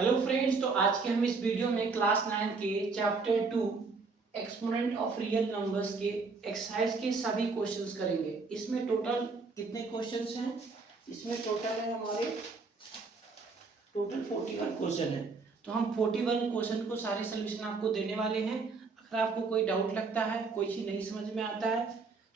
Hello friends, तो आज के हम इस वीडियो में क्लास 9 के chapter 2 exponent of real numbers के एक्सरसाइज के सभी क्वेश्चंस करेंगे। इसमें टोटल कितने क्वेश्चंस हैं? इसमें टोटल है हमारे टोटल 41 क्वेश्चन है। तो हम 41 क्वेश्चन को सारे सोल्यूशन आपको देने वाले हैं। अगर आपको कोई डाउट लगता है, कोई चीज़ नहीं समझ में आता है,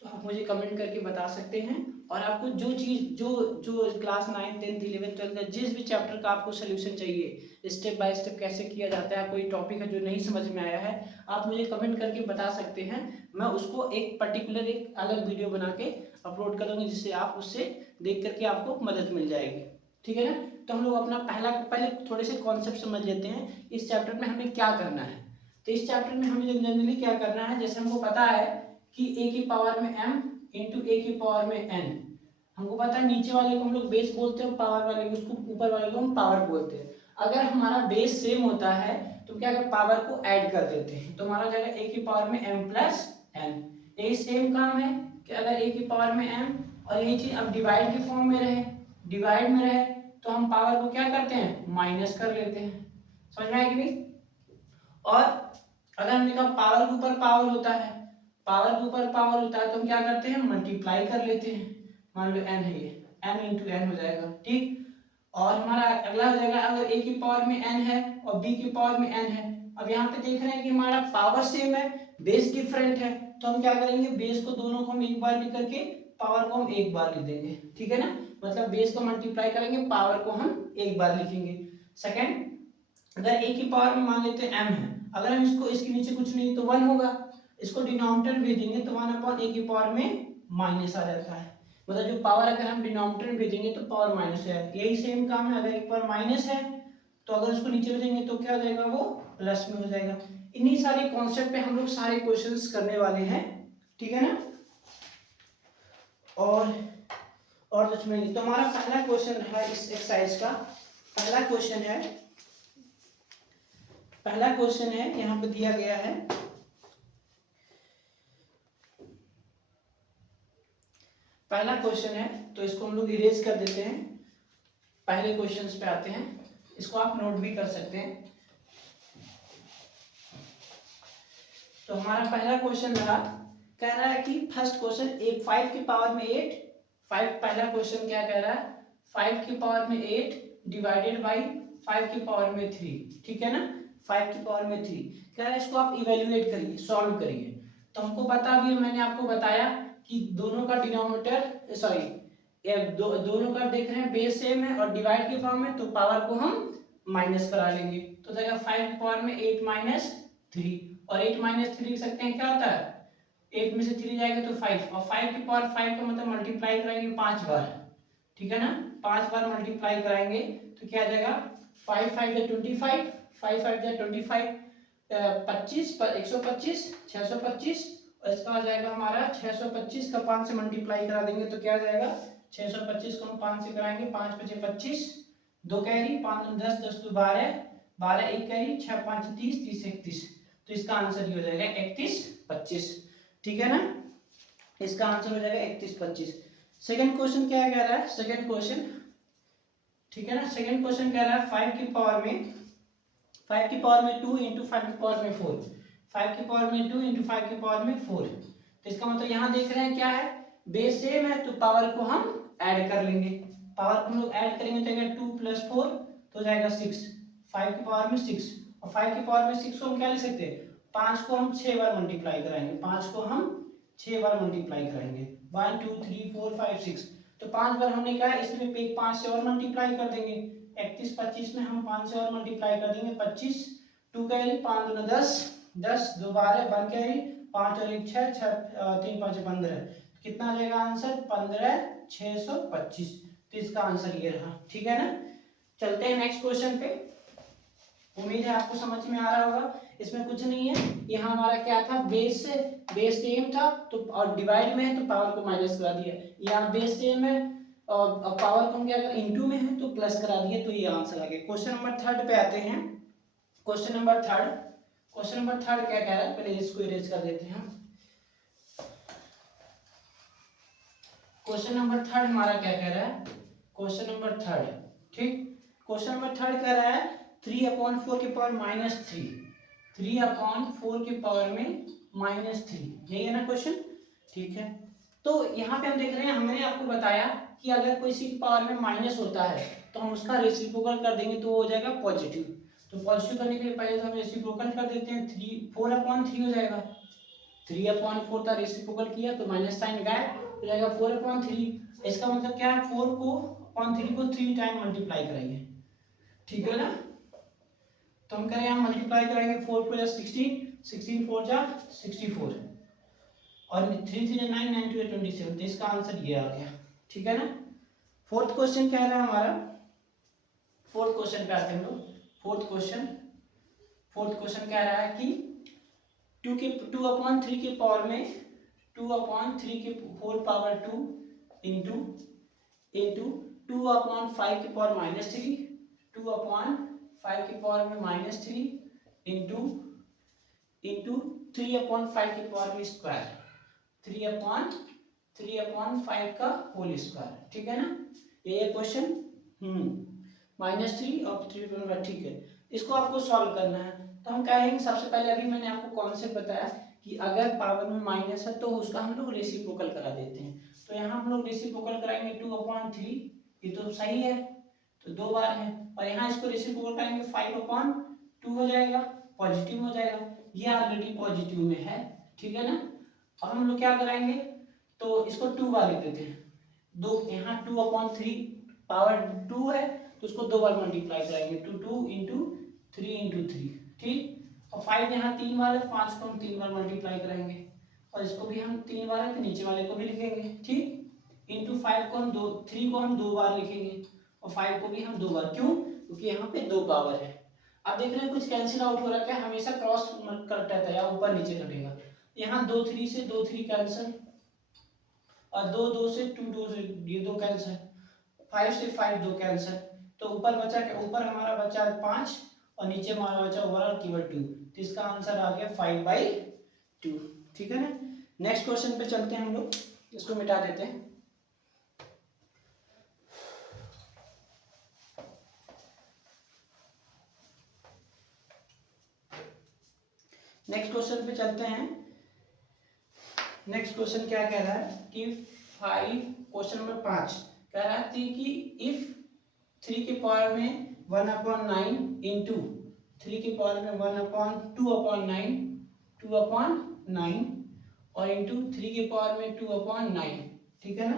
तो आप मुझे कमेंट करके बता सकते हैं। और आपको जो चीज़ जो जो क्लास 9, 10, 11, 12 का जिस भी चैप्टर का आपको सोल्यूशन चाहिए, स्टेप बाय स्टेप कैसे किया जाता है, कोई टॉपिक है जो नहीं समझ में आया है, आप मुझे कमेंट करके बता सकते हैं। मैं उसको एक पर्टिकुलर एक अलग वीडियो बना के अपलोड कर दूँगी, जिससे आप उससे देख करके आपको मदद मिल जाएगी। ठीक है ना? तो हम लोग अपना पहले थोड़े से कॉन्सेप्ट समझ लेते हैं इस चैप्टर में हमें क्या करना है। तो इस चैप्टर में हमें जनरली क्या करना है, जैसे हमको पता है कि a की पावर में m इंटू a की पावर में n। हमको पता है नीचे वाले को हम लोग बेस बोलते हैं, पावर वाले को उसको ऊपर वाले को हम पावर बोलते हैं। अगर हमारा बेस सेम होता है तो क्या कर पावर को ऐड कर देते हैं, तो हमारा जाएगा a की पावर में m प्लस n। यही सेम काम है कि अगर a की पावर में m और यही चीज अब डिवाइड के फॉर्म में रहे, डिवाइड में रहे, तो हम पावर को क्या करते हैं, माइनस कर लेते हैं। समझ में आया कि नहीं? और अगर हमने कहा पावर के ऊपर पावर होता है, पावर के ऊपर पावर होता है, तो हम क्या करते हैं, मल्टीप्लाई कर लेते हैं। मान लो n है, ये n इंटू n हो जाएगा। ठीक। और हमारा अगला हो जाएगा, अगर a की पावर में n है और b की पावर में n है। अब यहाँ पे देख रहे हैं कि हमारा पावर सेम है, बेस डिफरेंट है, तो हम क्या करेंगे, बेस को दोनों को हम एक बार लिख करके पावर को हम एक बार लिख देंगे। ठीक है ना? मतलब बेस को मल्टीप्लाई करेंगे, पावर को हम एक बार लिखेंगे। सेकंड, अगर a की पावर में मान लेते हैं m है, अगर हम इसको इसके नीचे कुछ नहीं तो 1 होगा, इसको डिनोमिनेटर भेजेंगे तो 1/a की पावर में माइनस आ जाता है। मतलब जो पावर अगर हम डिनोमिनेटर में भेजेंगे तो पावर माइनस हो जाएगा। यही सेम काम है, अगर एक पावर माइनस है तो अगर उसको नीचे भेजेंगे तो क्या हो जाएगा, वो प्लस में हो जाएगा। इन्हीं सारे कॉन्सेप्ट पे हम लोग सारे क्वेश्चंस करने वाले हैं। ठीक है ना? और कुछ नहीं। तो हमारा पहला क्वेश्चन है इस एक्सरसाइज का, पहला क्वेश्चन है यहाँ पे दिया गया है। पहला क्वेश्चन है तो इसको हम लोग इरेज कर देते हैं, पहले क्वेश्चंस पे आते हैं। इसको आप नोट भी कर सकते हैं। तो हमारा पहला क्वेश्चन रहा, कह रहा है कि फर्स्ट क्वेश्चन 5 की पावर में 8, 5 पहला क्वेश्चन क्या कह रहा है, 5 की पावर में 8 डिवाइडेड बाई 5 की पावर में 3। ठीक है ना? 5 की पावर में 3 कह रहा है, इसको आप इवेल्युएट करिए, सॉल्व करिए। तो हमको पता भी है, मैंने आपको बताया कि दोनों का डिनोमिनेटर दोनों का देख रहे हैं बेस सेम है और डिवाइड के फॉर्म में, तो पावर को हम माइनस करा लेंगे। तो जाएगा 5 की पावर में 8 माइनस 3, और 8 माइनस 3 लिख सकते हैं, क्या होता है, 8 में से 3 जाएगा तो 5, और 5 की पावर 5 का मतलब मल्टीप्लाई कराएंगे 5 बार। ठीक है ना? 5 बार मल्टीप्लाई कराएंगे तो क्या आ जाएगा, 5 5 जा 25, 5 5 जा 25, 25 पर 125, 625, और इसका आ जाएगा हमारा 625 का 5 से मल्टीप्लाई करा देंगे तो क्या आ जाएगा, 625 को हम 5 से कराएंगे, 5 5 25, 2 कैरी, 5 10 10 तो 12, 12 1 कैरी, 6 5 30, 30 31। तो इसका आंसर ये हो जाएगा 31 25। ठीक है ना? इसका आंसर हो जाएगा 31 25। सेकंड क्वेश्चन क्या कह रहा है, सेकंड क्वेश्चन, ठीक है ना, सेकंड क्वेश्चन कह रहा है 5 की पावर में 2 इंटू 5 की पावर में 4, 5 की पावर में 2 इंटू 5 की पावर में 4। तो इसका मतलब यहाँ देख रहे हैं क्या है, बेस सेम है तो पावर को हम ऐड कर लेंगे। पावर को हम लोग ऐड करेंगे तो जाएगा 2 प्लस 4 तो हो जाएगा 6, 5 की पावर में 6, और 5 की पावर में 6 को हम क्या लिख सकते हैं, 5 को हम 6 बार मल्टीप्लाई कराएंगे, 5 को हम 6 बार मल्टीप्लाई कराएंगे, 1 2 3 4 5 6। तो 5 बार हमने कहा, इसमें पे 5 से और मल्टीप्लाई कर देंगे, 31 25 में हम 5 से और मल्टीप्लाई कर देंगे, 25, 2 कैरी, 5 2 10, 10 2 12, 1 कैरी, 5 और 1 6, 3 5 15। कितना आ जाएगा आंसर, 15 625। तो इसका आंसर ये रहा। ठीक है ना? चलते हैं नेक्स्ट क्वेश्चन पे। उम्मीद है आपको समझ में आ रहा होगा। इसमें कुछ नहीं है, यहाँ हमारा क्या था, बेस सेम था तो, और डिवाइड में है तो पावर को माइनस करा दिया। यहाँ बेस सेम है और पावर को हम क्या करें, इनटू में है तो प्लस करा दिए, तो ये आंसर आ गया। क्वेश्चन नंबर थर्ड पे आते हैं। क्वेश्चन नंबर थर्ड क्या कह रहा है, पहले इसको इरेज कर देते हैं। क्वेश्चन नंबर थर्ड हमारा क्या कह रहा है, क्वेश्चन नंबर थर्ड, ठीक, क्वेश्चन नंबर थर्ड कह रहा है 3/4 के पावर -3, 3/4 के पावर में -3, यही है ना क्वेश्चन। ठीक है, तो यहाँ पे हम देख रहे हैं, हमने आपको बताया कि अगर कोई सी पावर में माइनस होता है तो हम उसका रेसिप्रोकल कर देंगे तो वो हो जाएगा पॉजिटिव। तो पॉजिटिव करने के लिए पहले तो हम रेसिप्रोकल कर देते हैं, 4/3 हो जाएगा। 3/4 का रेसिप्रोकल किया तो माइनस साइन गायब हो जाएगा, 4/3। इसका मतलब क्या है, 4 को अपॉन 3 को 3 टाइम मल्टीप्लाई कराएंगे, ठीक है ना। तो हम करें, हम मल्टीप्लाई कराएंगे, 4 4 16, 16 4 जा 64 और 3 3 9, 9 2 27। तो इसका आंसर ये आ गया, ठीक है ना। फोर्थ क्वेश्चन क्या है हमारा, फोर्थ क्वेश्चन पे आते हैं हम लोग। फोर्थ क्वेश्चन कह रहा है कि 2/3 के पावर में 2/3 के 4 पावर 2 इंटू 2/5 के पावर -3, 2/5 के पावर में -3 इंटू 3/5 के पावर में स्क्वायर, 3/5 का होल स्क्वायर, ठीक है ना। ये क्वेश्चन -3 और 3/5, ठीक है। इसको आपको सॉल्व करना है। तो हम कहेंगे, सबसे पहले अभी मैंने आपको कॉन्सेप्ट बताया कि अगर पावर में माइनस है तो उसका हम लोग रेसिप्रोकल करा देते हैं। तो यहाँ हम लोग रेसिप्रोकल कराएंगे 2/3, ये तो सही है, तो 2 बार है। और यहाँ इसको रेसिप्रोकल कराएंगे 5/2 हो जाएगा, पॉजिटिव हो जाएगा, ये ऑलरेडी पॉजिटिव में है, ठीक है ना। अब हम लोग क्या कराएंगे, तो इसको 2 बार लिख देते हैं। दो, यहाँ 2/3 पावर 2 है तो उसको 2 बार मल्टीप्लाई कराएंगे, 2 इंटू 3 इंटू 3, ठीक। और 5 यहाँ 3 बार है, 5 को हम 3 बार मल्टीप्लाई कराएंगे और इसको भी हम 3 बार है तो नीचे वाले को भी लिखेंगे, ठीक। इंटू 5 को हम 3 को हम 2 बार लिखेंगे और 5 को भी हम 2 बार, क्यों, क्योंकि यहाँ पे 2 पावर है। अब देख रहे हैं कुछ कैंसिल आउट हो रहा है क्या, हमेशा क्रॉस कटता है या ऊपर नीचे कटेगा। यहाँ 2 3 से 2 3 कैंसिल और 2 2 से 2 2 से ये 2 कैंसिल, 5 से 5 2 कैंसिल। तो ऊपर बचा क्या, ऊपर हमारा बचा 5 और नीचे हमारा बचा ओवरऑल केवल 2। तो इसका आंसर आ गया 5/2, ठीक है ना। नेक्स्ट क्वेश्चन पे चलते हैं हम लोग, इसको मिटा देते हैं। नेक्स्ट क्वेश्चन पे चलते हैं। नेक्स्ट क्वेश्चन क्या कह रहा है कि क्वेश्चन नंबर 5 कह रहा है कि इफ 3 के पावर में 1/9 इंटू 3 के पावर में 2/9 और इंटू 3 के पावर में 2/9, ठीक है ना,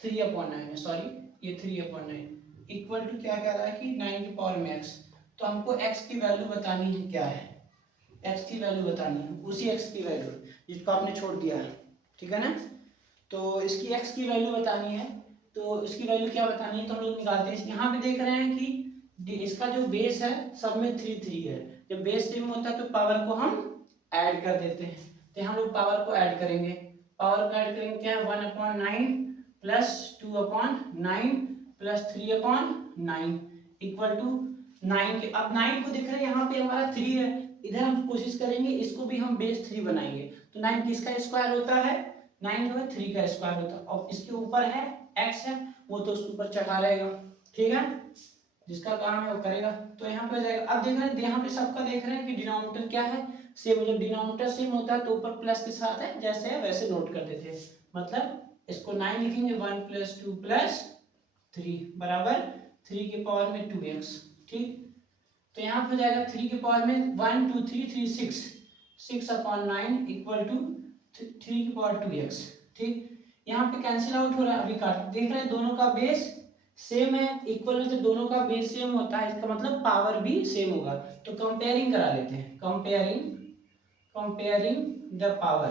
3/9 सॉरी, ये 3/9 इक्वल टू क्या कह रहा है कि 9 के पावर में x। तो हमको x की वैल्यू बतानी है, क्या है x की वैल्यू बतानी है, उसी x की वैल्यू जिसको आपने छोड़ दिया है, ठीक है ना। तो इसकी x की वैल्यू बतानी है, तो इसकी वैल्यू क्या बतानी है, तो हम लोग निकालते हैं। यहाँ पे देख रहे हैं कि इसका जो बेस है सब में 3 3 है, जब बेस सेम होता है तो पावर को हम ऐड कर देते हैं। तो यहाँ लोग पावर को ऐड करेंगे, पावर को ऐड करेंगे क्या है, 1/9 प्लस 2/9 प्लस 3/9 इक्वल टू 9 के। अब 9 को देख रहे हैं यहाँ पे हमारा 3 है, इधर हम कोशिश करेंगे इसको भी हम बेस 3 बनाएंगे। तो 9 किसका स्क्वायर होता है, 9 जो है 3 का स्क्वायर होता है। और इसके ऊपर है x है, वो तो उसके ऊपर चढ़ा रहेगा, ठीक है, जिसका काम है वो करेगा। तो यहाँ पे जाएगा। अब देख रहे हैं यहाँ पे सबका देख रहे हैं कि डिनोमिनेटर क्या है, सेम। जब डिनोमिनेटर सेम होता है तो ऊपर प्लस के साथ है, जैसे है वैसे नोट कर देते हैं। मतलब इसको 9 लिखेंगे, 1 + 2 + 3 बराबर 3 के पावर में 2x, ठीक। तो यहाँ पे जाएगा 3 के पावर में 1 2 3 3 6, 6/9 इक्वल टू 3 की पावर 2x, ठीक। यहाँ पे कैंसिल आउट हो रहा है, अभी काट देख रहे हैं दोनों का बेस सेम है, इक्वल है, तो दोनों का बेस सेम होता है, इसका मतलब पावर भी सेम होगा। तो कंपेयरिंग करा लेते हैं, कंपेयरिंग द पावर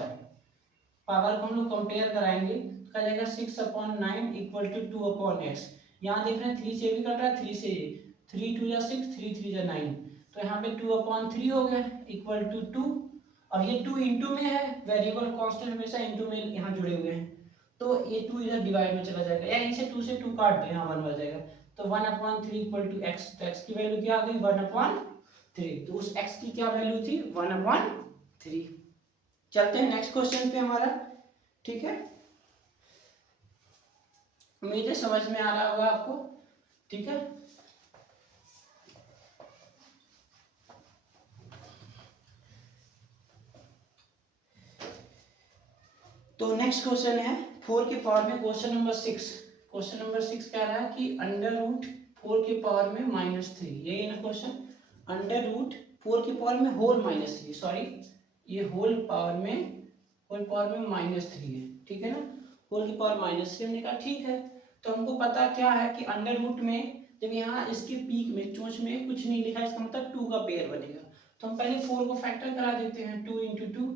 को हम लोग कंपेयर कराएंगे तो क्या जाएगा 6/9 इक्वल टू 2/x। यहाँ देख रहे हैं 3 से भी कट रहा है, 3 से 3 2 6, 3 3 9, तो यहाँ पे 2/3 हो गया इक्वल टू 2। और ये 2 इंटू में है, वेरिएबल कांस्टेंट हमेशा इंटू में यहाँ जुड़े हुए हैं, तो ये 2 इधर डिवाइड में चला जाएगा, या इसे 2 से 2 काट दे, यहाँ 1 बच जाएगा। तो 1/3 इक्वल टू x, तो x की वैल्यू क्या आ गई 1/3, तो उस x की क्या वैल्यू थी 1/3। चलते हैं नेक्स्ट क्वेश्चन पे हमारा, ठीक है। उम्मीद है समझ में आ रहा होगा आपको, ठीक है। तो नेक्स्ट क्वेश्चन है 4 के पावर में क्वेश्चन नंबर 6। क्वेश्चन नंबर 6 कह रहा है कि अंडर रूट 4 के पावर में -3, यही है ना क्वेश्चन। अंडर रूट 4 के पावर में होल -3, सॉरी ये होल पावर में -3 है, ठीक है ना, होल की पावर -3। हमने कहा ठीक है, तो हमको पता क्या है कि अंडर रूट में जब यहाँ इसके पीक में चोंच में कुछ नहीं लिखा, इसका मतलब 2 का पेयर बनेगा, तो हम पहले 4 को फैक्टर करा देते हैं, 2 × 2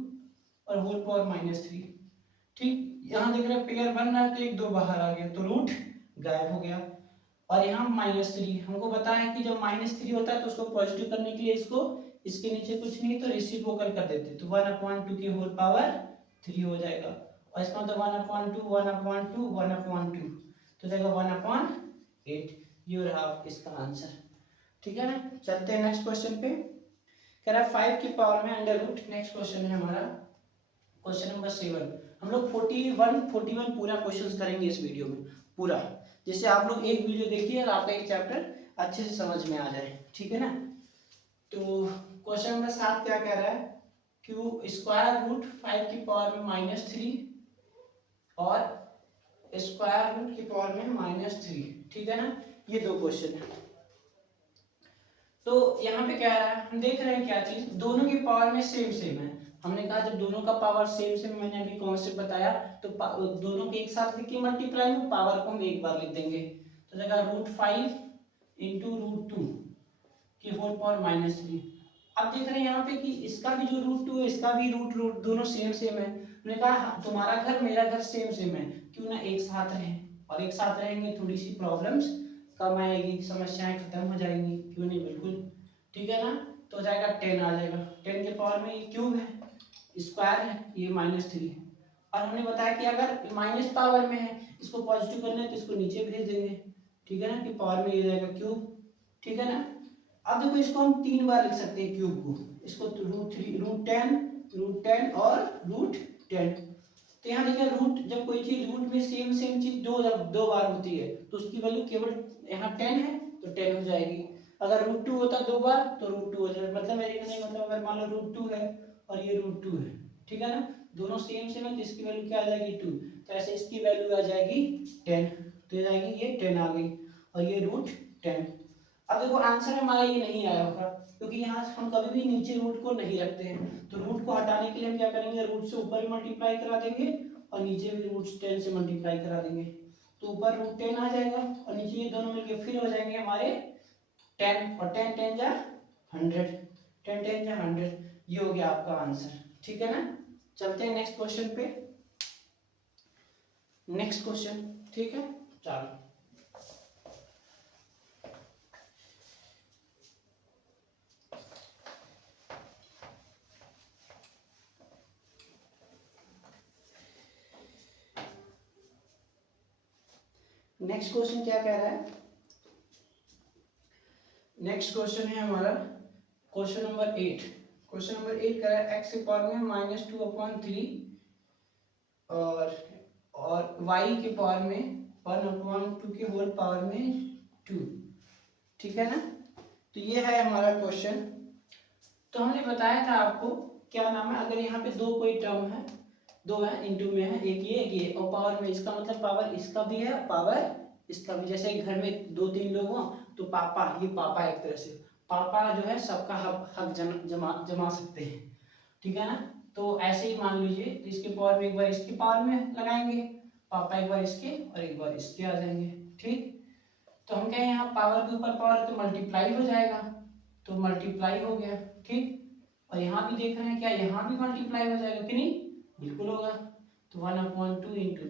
और होल पावर -3, ठीक। यहाँ देख रहे हैं पेयर बन रहा है तो 1 2 बाहर आ गया, तो रूट गायब हो गया। और यहाँ -3 हमको बताया कि जब -3 होता है तो उसको पॉजिटिव करने के लिए इसको इसके नीचे कुछ नहीं तो रेसिप्रोकल कर देते, तो 1/2 की होल पावर 3 हो जाएगा, और इसका मतलब 1/2 1/2 1/2, तो जाएगा 1/8। ये रहा इसका आंसर, ठीक है ना। चलते हैं नेक्स्ट क्वेश्चन पे। कह रहा है 5 की पावर में अंडर रूट, नेक्स्ट क्वेश्चन है हमारा क्वेश्चन नंबर 7। हम लोग 41 पूरा क्वेश्चंस करेंगे इस वीडियो में पूरा, जिससे आप लोग एक वीडियो देखिए और आपका एक चैप्टर अच्छे से समझ में आ जाए, ठीक है ना। तो क्वेश्चन नंबर 7 क्या कह रहा है, क्यू स्क्वायर रूट 5 की पावर में -3 और स्क्वायर रूट की पावर में -3, ठीक है ना, ये दो क्वेश्चन है। तो यहाँ पे क्या है, हम देख रहे हैं क्या चीज, दोनों की पावर में सेम है। हमने कहा जब दोनों का पावर सेम, मैंने अभी कॉन्सेप्ट बताया, तो दोनों के एक साथ लिख के मल्टीप्लाई में पावर को हम एक बार लिख देंगे, तो जगह √5 × √2 की होल पावर -3। अब देख रहे हैं यहाँ पे कि इसका भी जो √2 है, इसका भी रूट दोनों सेम है। हमने कहा तुम्हारा घर मेरा घर सेम है, क्यों ना एक साथ रहे, और एक साथ रहेंगे थोड़ी सी प्रॉब्लम्स कम आएगी, समस्याएं खत्म हो जाएंगी, क्यों नहीं, बिल्कुल, ठीक है ना। तो हो जाएगा 10 आ जाएगा, 10 के पावर में ये क्यूब है, स्क्वायर है, ये -3 है। और हमने बताया कि अगर माइनस पावर में है, इसको पॉजिटिव करना है तो इसको नीचे भेज देंगे, ठीक है ना, कि पावर में ये जाएगा क्यूब, ठीक है ना। अब देखो इसको हम 3 बार लिख सकते हैं क्यूब को, इसको √10 और √10। तो यहाँ देखिए रूट, जब कोई चीज रूट में सेम चीज दो बार होती है तो उसकी वैल्यू केवल यहाँ 10 है तो 10 हो जाएगी। अगर √2 होता 2 बार तो √2 हो जाएगा, मतलब मेरे कहने का मतलब अगर मान लो √2 है और ये √2 है, ठीक है ना, दोनों सेम है तो इसकी वैल्यू क्या आ जाएगी 2, तो ऐसे इसकी वैल्यू आ जाएगी 10, तो जाएगी ये 10 आ गई और ये √10। अब देखो आंसर हमारा ये नहीं आया होगा क्योंकि यहाँ हम कभी भी नीचे रूट को नहीं रखते हैं, तो रूट को हटाने के लिए हम क्या करेंगे, रूट से ऊपर भी मल्टीप्लाई करा देंगे और नीचे भी √10 से मल्टीप्लाई करा देंगे, तो ऊपर √10 आ जाएगा और नीचे ये दोनों मिलके फिर हो जाएंगे हमारे 10, और 10 10 जा 100, 10 10 जा 100, ये हो गया आपका आंसर, ठीक है ना। चलते हैं नेक्स्ट क्वेश्चन पे, नेक्स्ट क्वेश्चन, ठीक है, चलो। नेक्स्ट क्वेश्चन क्या कह रहा है, नेक्स्ट क्वेश्चन है हमारा क्वेश्चन नंबर 8। क्वेश्चन नंबर 8 कह रहा है x की पावर में -2/3 और y की पावर में 1/2 के होल पावर में 2, ठीक है ना। तो ये है हमारा क्वेश्चन। तो हमने बताया था आपको, क्या नाम है, अगर यहाँ पे दो कोई टर्म है, दो है इनटू में है, एक ये और पावर में, इसका मतलब पावर इसका भी है पावर इसका भी, जैसे घर में 2 3 लोग हों तो पापा, ये पापा एक तरह से पापा जो है सबका हक जमा सकते हैं, ठीक है ना। तो ऐसे ही मान लीजिए, तो इसके पावर में एक बार इसकी पावर में लगाएंगे पापा, एक बार इसके और एक बार इसके आ जाएंगे, ठीक। तो हम कहें यहाँ पावर के ऊपर पावर तो मल्टीप्लाई हो जाएगा, तो मल्टीप्लाई हो गया, ठीक। और यहाँ भी देख रहे हैं क्या, यहाँ भी मल्टीप्लाई हो जाएगा कि नहीं, बिल्कुल होगा, तो 1/2 ×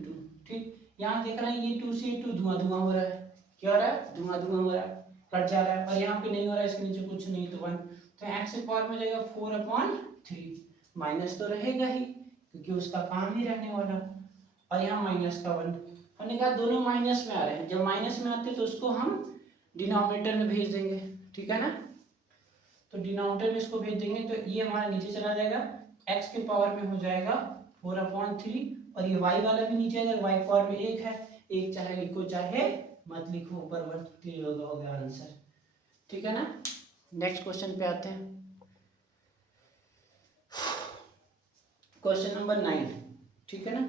2, ठीक। यहाँ देख रहे हैं ये 2 से 2 धुआं हो रहा है, क्या हो रहा है, धुआं हो रहा है, कट जा रहा है, और यहाँ पे नहीं हो रहा है, इसके नीचे कुछ नहीं, तो 1, तो x की पावर में जाएगा 4/3, माइनस तो रहेगा ही क्योंकि उसका काम ही रहने वाला, और यहाँ -1। हमने कहा दोनों माइनस में आ रहे हैं, जब माइनस में आते हैं तो उसको हम डिनोमिनेटर में भेज देंगे, ठीक है ना। तो डिनोमिनेटर में इसको भेज देंगे तो ये हमारा नीचे चला जाएगा, x के पावर में हो जाएगा 4/3, और ये y वाला भी नीचे आ जाएगा, y पावर में 1 है, 1 चाहे लिखो चाहे मत लिखो, ऊपर 1 हो गया आंसर, ठीक है ना। नेक्स्ट क्वेश्चन पे आते हैं, क्वेश्चन नंबर 9, ठीक है ना।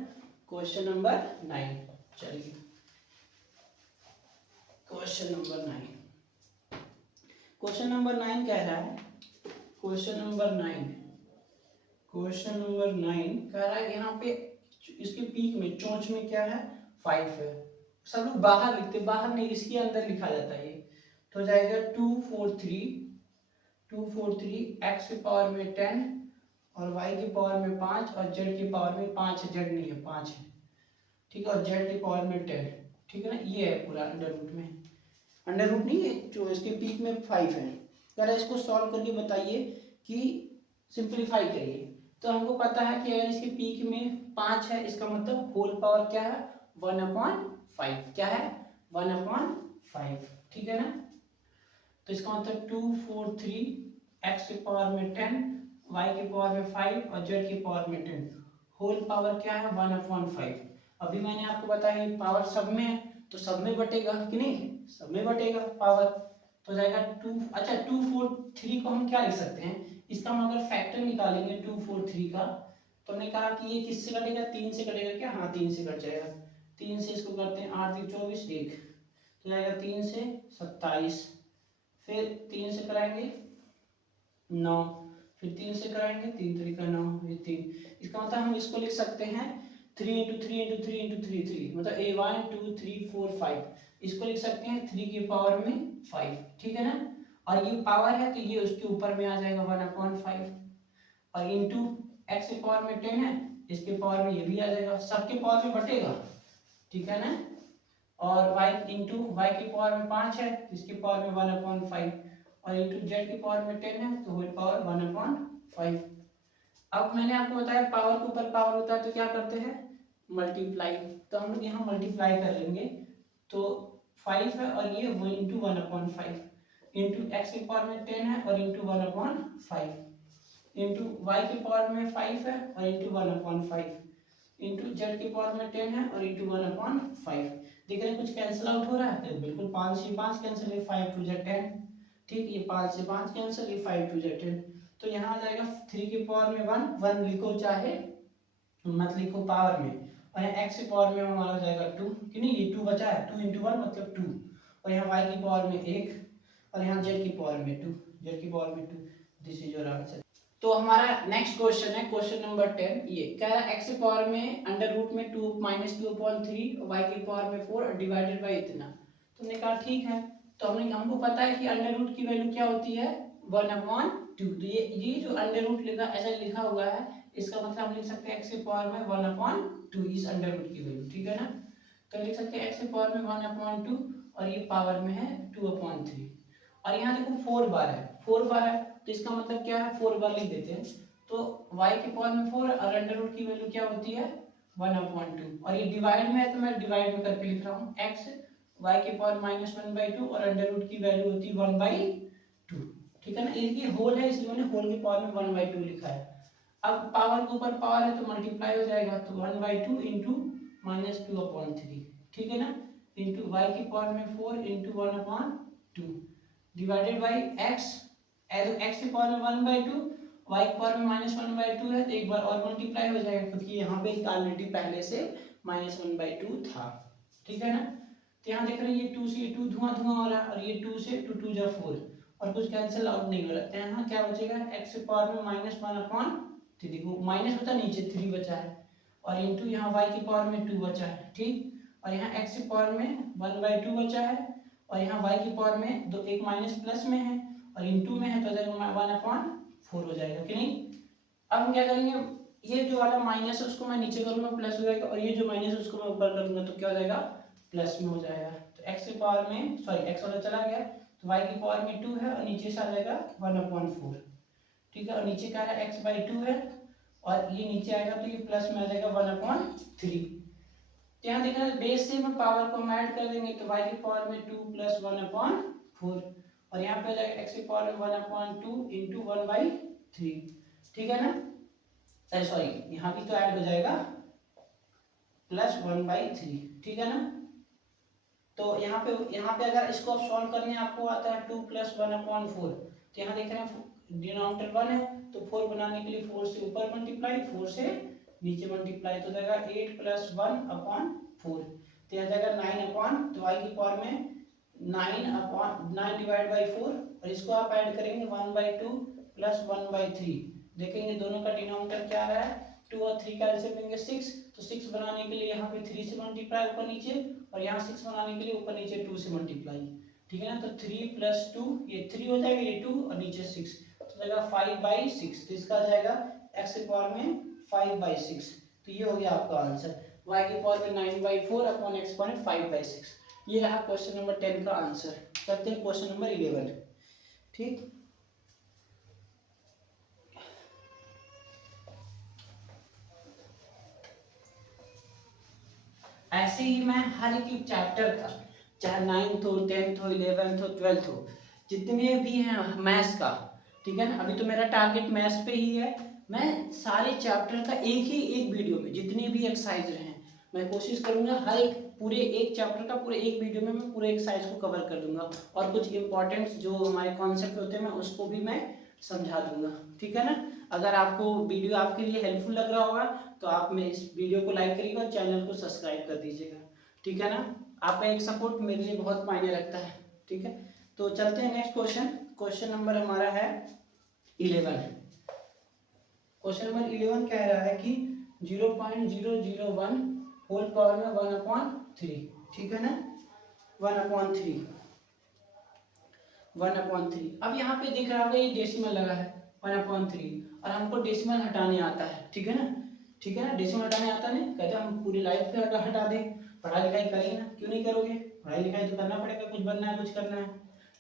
Question number 9। चलिए क्वेश्चन नंबर 9, क्वेश्चन नंबर 9 कह रहा है, क्वेश्चन नंबर 9 कह रहा है यहाँ पे इसके पीक में, चोंच में क्या है, 5 है। सब लोग बाहर लिखते, बाहर नहीं, इसके अंदर लिखा जाता है ये। तो जाएगा 243 x के पावर में 10 और y के पावर में 5 और z के पावर में 5 है, z नहीं है 5 है, ठीक है, और z के पावर में 10, ठीक है ना। ये है पूरा अंडर रूट में, अंडर रूट नहीं है, जो इसके पीक में 5 है। कह रहा है इसको सॉल्व करके बताइए कि सिंप्लीफाई करिए। तो हमको पता है कि अगर इसके पीक में 5 है, इसका मतलब होल पावर क्या है, 1/5, क्या है 1/5, ठीक है ना। तो इसका मतलब 243 x के पावर में 10, y के पावर में 5 और z के पावर में 10, होल पावर क्या है 1/5। अभी मैंने आपको बताया पावर सब में है तो सब में बटेगा कि नहीं, सब में बटेगा पावर। तो जाएगा 2, अच्छा 243 को हम क्या लिख सकते हैं, इसका हम अगर फैक्टर निकालेंगे 243 का, तो हमने कहा कि ये किससे कटेगा, 3 से कटेगा क्या, हाँ 3 से कट जाएगा। 3 से इसको करते हैं 8 3 24 1, तो जाएगा 3 से 27, फिर 3 से कराएंगे 9, फिर 3 से कराएंगे 3 3 का 9, ये 3। इसका मतलब हम इसको लिख सकते हैं 3 × 3 × 3 × 3 3, मतलब a 1 2 3 4 5, इसको लिख सकते हैं 3 की पावर में 5, ठीक है ना। और ये पावर है तो ये उसके ऊपर में आ जाएगा 1/5, और इंटू x के पावर में 10 है, इसके पावर में ये भी आ जाएगा, सबके पावर में बटेगा, ठीक है ना। और y इंटू वाई के पावर में 5 है, इसके पावर में 1/5, और इंटू z के पावर में 10 है तो होल पावर 1/5। अब मैंने आपको बताया पावर के ऊपर पावर होता है तो क्या करते हैं, मल्टीप्लाई। तो हम लोग यहाँ मल्टीप्लाई कर लेंगे, तो 5 है और ये इंटू 1/5, इंटू एक्स के पावर में 10 है और इंटू 1/5, इंटू वाई के पावर में 5 है और इंटू 1/5, इंटू जेड के पावर में 10 है और इंटू 1/5। देख रहे हैं कुछ कैंसिल आउट हो रहा है, तो बिल्कुल 5 से 5 कैंसिल है, 5 2 10, ठीक, ये 5 से 5 कैंसिल, ये 5 2 10। तो यहाँ आ जाएगा 3 के पावर में 1 लिखो चाहे मत लिखो पावर में, और यहाँ x के पावर में हमारा हो जाएगा 2, कि नहीं, ये 2 बचा है, 2 × 1 मतलब 2, और यहाँ y की पावर में 1 और यहाँ z की पावर में 2, z की पावर में 2, दिस इज योर आंसर। तो हमारा नेक्स्ट क्वेश्चन है क्वेश्चन नंबर 10। ये कह रहा है x के पावर में अंडर रूट में 2 -2/3 y की पावर में 4 डिवाइडेड बाय इतना। तो हमने कहा ठीक है, तो हमको पता है कि अंडर रूट की वैल्यू क्या होती है 1/2। तो ये जो अंडर रूट लिखा ऐसा लिखा हुआ है, इसका मतलब हम लिख सकते हैं x के पावर में 1/2 इस अंडर रूट की वैल्यू, ठीक है ना। तो लिख सकते हैं x के पावर में 1/2 और ये पावर में है 2/3, और यहाँ देखो 4 बार है, 4 बार है तो इसका मतलब क्या है 4 बार लिख देते हैं। तो y के पावर में 4 और अंडर रूट की वैल्यू क्या होती है 1/2, और ये डिवाइड में है तो मैं डिवाइड में करके लिख रहा हूँ x y के पावर -1/2 और अंडर रूट की वैल्यू होती है 1/2, ठीक है ना। ये होल है इसलिए मैंने होल के पावर में 1/2 लिखा है। अब पावर के ऊपर पावर है तो मल्टीप्लाई हो जाएगा, तो 1/2 इंटू -2/3, ठीक है ना, इंटू y की पावर में 4 into 1/2 divided by x, x की पावर में 1/2, y की पावर में -1/2 है तो एक बार और मल्टीप्लाई हो जाएगा, क्योंकि यहाँ पे ऑलरेडी पहले से -1/2 था, ठीक है ना। तो यहाँ देख रहे हैं ये 2 से 2 धुआं धुआं हो रहा है, और ये 2 से 2 2 जा 4 और कुछ कैंसिल आउट नहीं हो रहा। तो यहाँ क्या बचेगा x की पावर में -1/3, देखो माइनस बचा नीचे 3 बचा है, और इंटू यहाँ y की पावर में 2 बचा है, ठीक, और यहाँ x की पावर में 1/2 बचा है, और यहाँ y की पावर में दो एक माइनस प्लस में है और इंटू में है तो जाएगा 1/4 हो जाएगा कि नहीं। अब हम क्या करेंगे, ये जो वाला माइनस है उसको मैं नीचे करूंगा प्लस हो जाएगा, और ये जो माइनस है उसको मैं ऊपर करूंगा तो क्या हो जाएगा प्लस में हो जाएगा। तो x की पावर में सॉरी x वाला चला गया तो y की पावर में 2 है और नीचे से आ जाएगा 1/4, ठीक है, और नीचे क्या है x/2 है और ये नीचे आएगा तो ये प्लस में आ जाएगा 1/3। तो यहाँ देखना बेस से हम पावर को ऐड कर देंगे तो y की पावर में 2 + 1/4, और यहाँ पे आ जाएगा x की पावर में 1/2 इंटू 1/3, ठीक है ना, सॉरी यहाँ भी तो ऐड हो जाएगा प्लस 1/3, ठीक है ना। तो यहाँ पे अगर इसको आप सॉल्व करने आपको आता है 2 + 1/4, तो यहाँ देख रहे हैं डिनोमिनेटर 1 है तो 4 बनाने के लिए 4 से ऊपर मल्टीप्लाई 4 से नीचे मल्टीप्लाई तो जाएगा 8 प्लस 1/4, तो यह जाएगा 9 तो y की पावर में 9 डिवाइड बाई 4, और इसको आप ऐड करेंगे 1/2 प्लस 1/3, देखेंगे दोनों का डिनोमिनेटर क्या आ रहा है, 2 और 3 का एलसीएम लेंगे 6, तो 6 बनाने के लिए यहाँ पे 3 से मल्टीप्लाई ऊपर नीचे, और यहाँ 6 बनाने के लिए ऊपर नीचे 2 से मल्टीप्लाई, ठीक है ना। तो 3 प्लस 2 ये 3 हो जाएगा, ये 2 और नीचे 6, तो जाएगा 5/6, तो इसका जाएगा x की पावर में 5/6, तो ये हो गया आपका आंसर, y की पावर में 9/4 अपॉन x पावर में 5/6। ये रहा क्वेश्चन नंबर 10 का आंसर। करते हैं क्वेश्चन नंबर 11, ठीक। ऐसे ही मैं हर एक चैप्टर का, चाहे 9th हो, 10th हो, 11th हो, 12th हो, जितने भी हैं मैथ्स का, ठीक है ना, अभी तो मेरा टारगेट मैथ्स पे ही है, मैं सारे चैप्टर का एक वीडियो में जितनी भी एक्सरसाइज रहे मैं कोशिश करूंगा हर एक पूरे एक चैप्टर का पूरे एक वीडियो में मैं पूरे एक्सरसाइज को कवर कर दूंगा, और कुछ इंपॉर्टेंट जो हमारे कॉन्सेप्ट होते हैं मैं उसको भी मैं समझा दूंगा, ठीक है ना। अगर आपको वीडियो आपके लिए हेल्पफुल लग रहा होगा तो आप में इस वीडियो को लाइक करिएगा और चैनल को सब्सक्राइब कर दीजिएगा, ठीक है ना। आपका एक सपोर्ट मेरे लिए बहुत मायने रखता है, ठीक है। तो चलते हैं नेक्स्ट क्वेश्चन। क्वेश्चन नंबर हमारा है 11। क्वेश्चन नंबर 11 कह रहा है कि 0.001 होल पावर में 1/3, ठीक है ना, 1/3, 1/3। अब यहाँ पे दिख रहा होगा ये डेसिमल लगा है 1/3, और हमको डेसिमल हटाने आता है, ठीक है ना, ठीक है ना, डेसिमल हटाने आता नहीं, कहते हैं हम पूरी लाइफ पे हटा दें, पढ़ाई लिखाई करेंगे ना, क्यों नहीं करोगे, पढ़ाई लिखाई तो करना पड़ेगा, कुछ बनना है, कुछ करना है,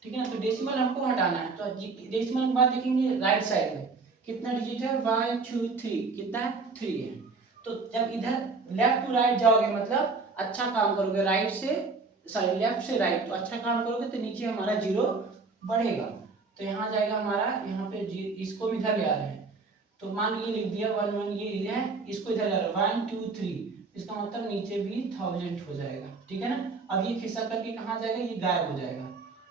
ठीक है ना। तो डेसिमल हमको हटाना है, तो डेसिमल के बाद देखेंगे राइट साइड में कितना डिजिट है, 1 2 3, कितना है, 3 है। तो जब इधर लेफ्ट टू राइट जाओगे मतलब अच्छा काम करोगे, राइट से सॉरी लेफ्ट से राइट, तो अच्छा काम करोगे तो नीचे हमारा जीरो बढ़ेगा, तो यहाँ जाएगा हमारा, यहाँ पे इसको भी इधर ले आ रहे हैं, तो मान ये लिख दिया 1 1, ये है, इसको इधर ला रहा है 1 2 3, इसका मतलब नीचे भी 1000 हो जाएगा, ठीक है ना। अब ये खिसक करके कहाँ जाएगा, ये गायब हो जाएगा,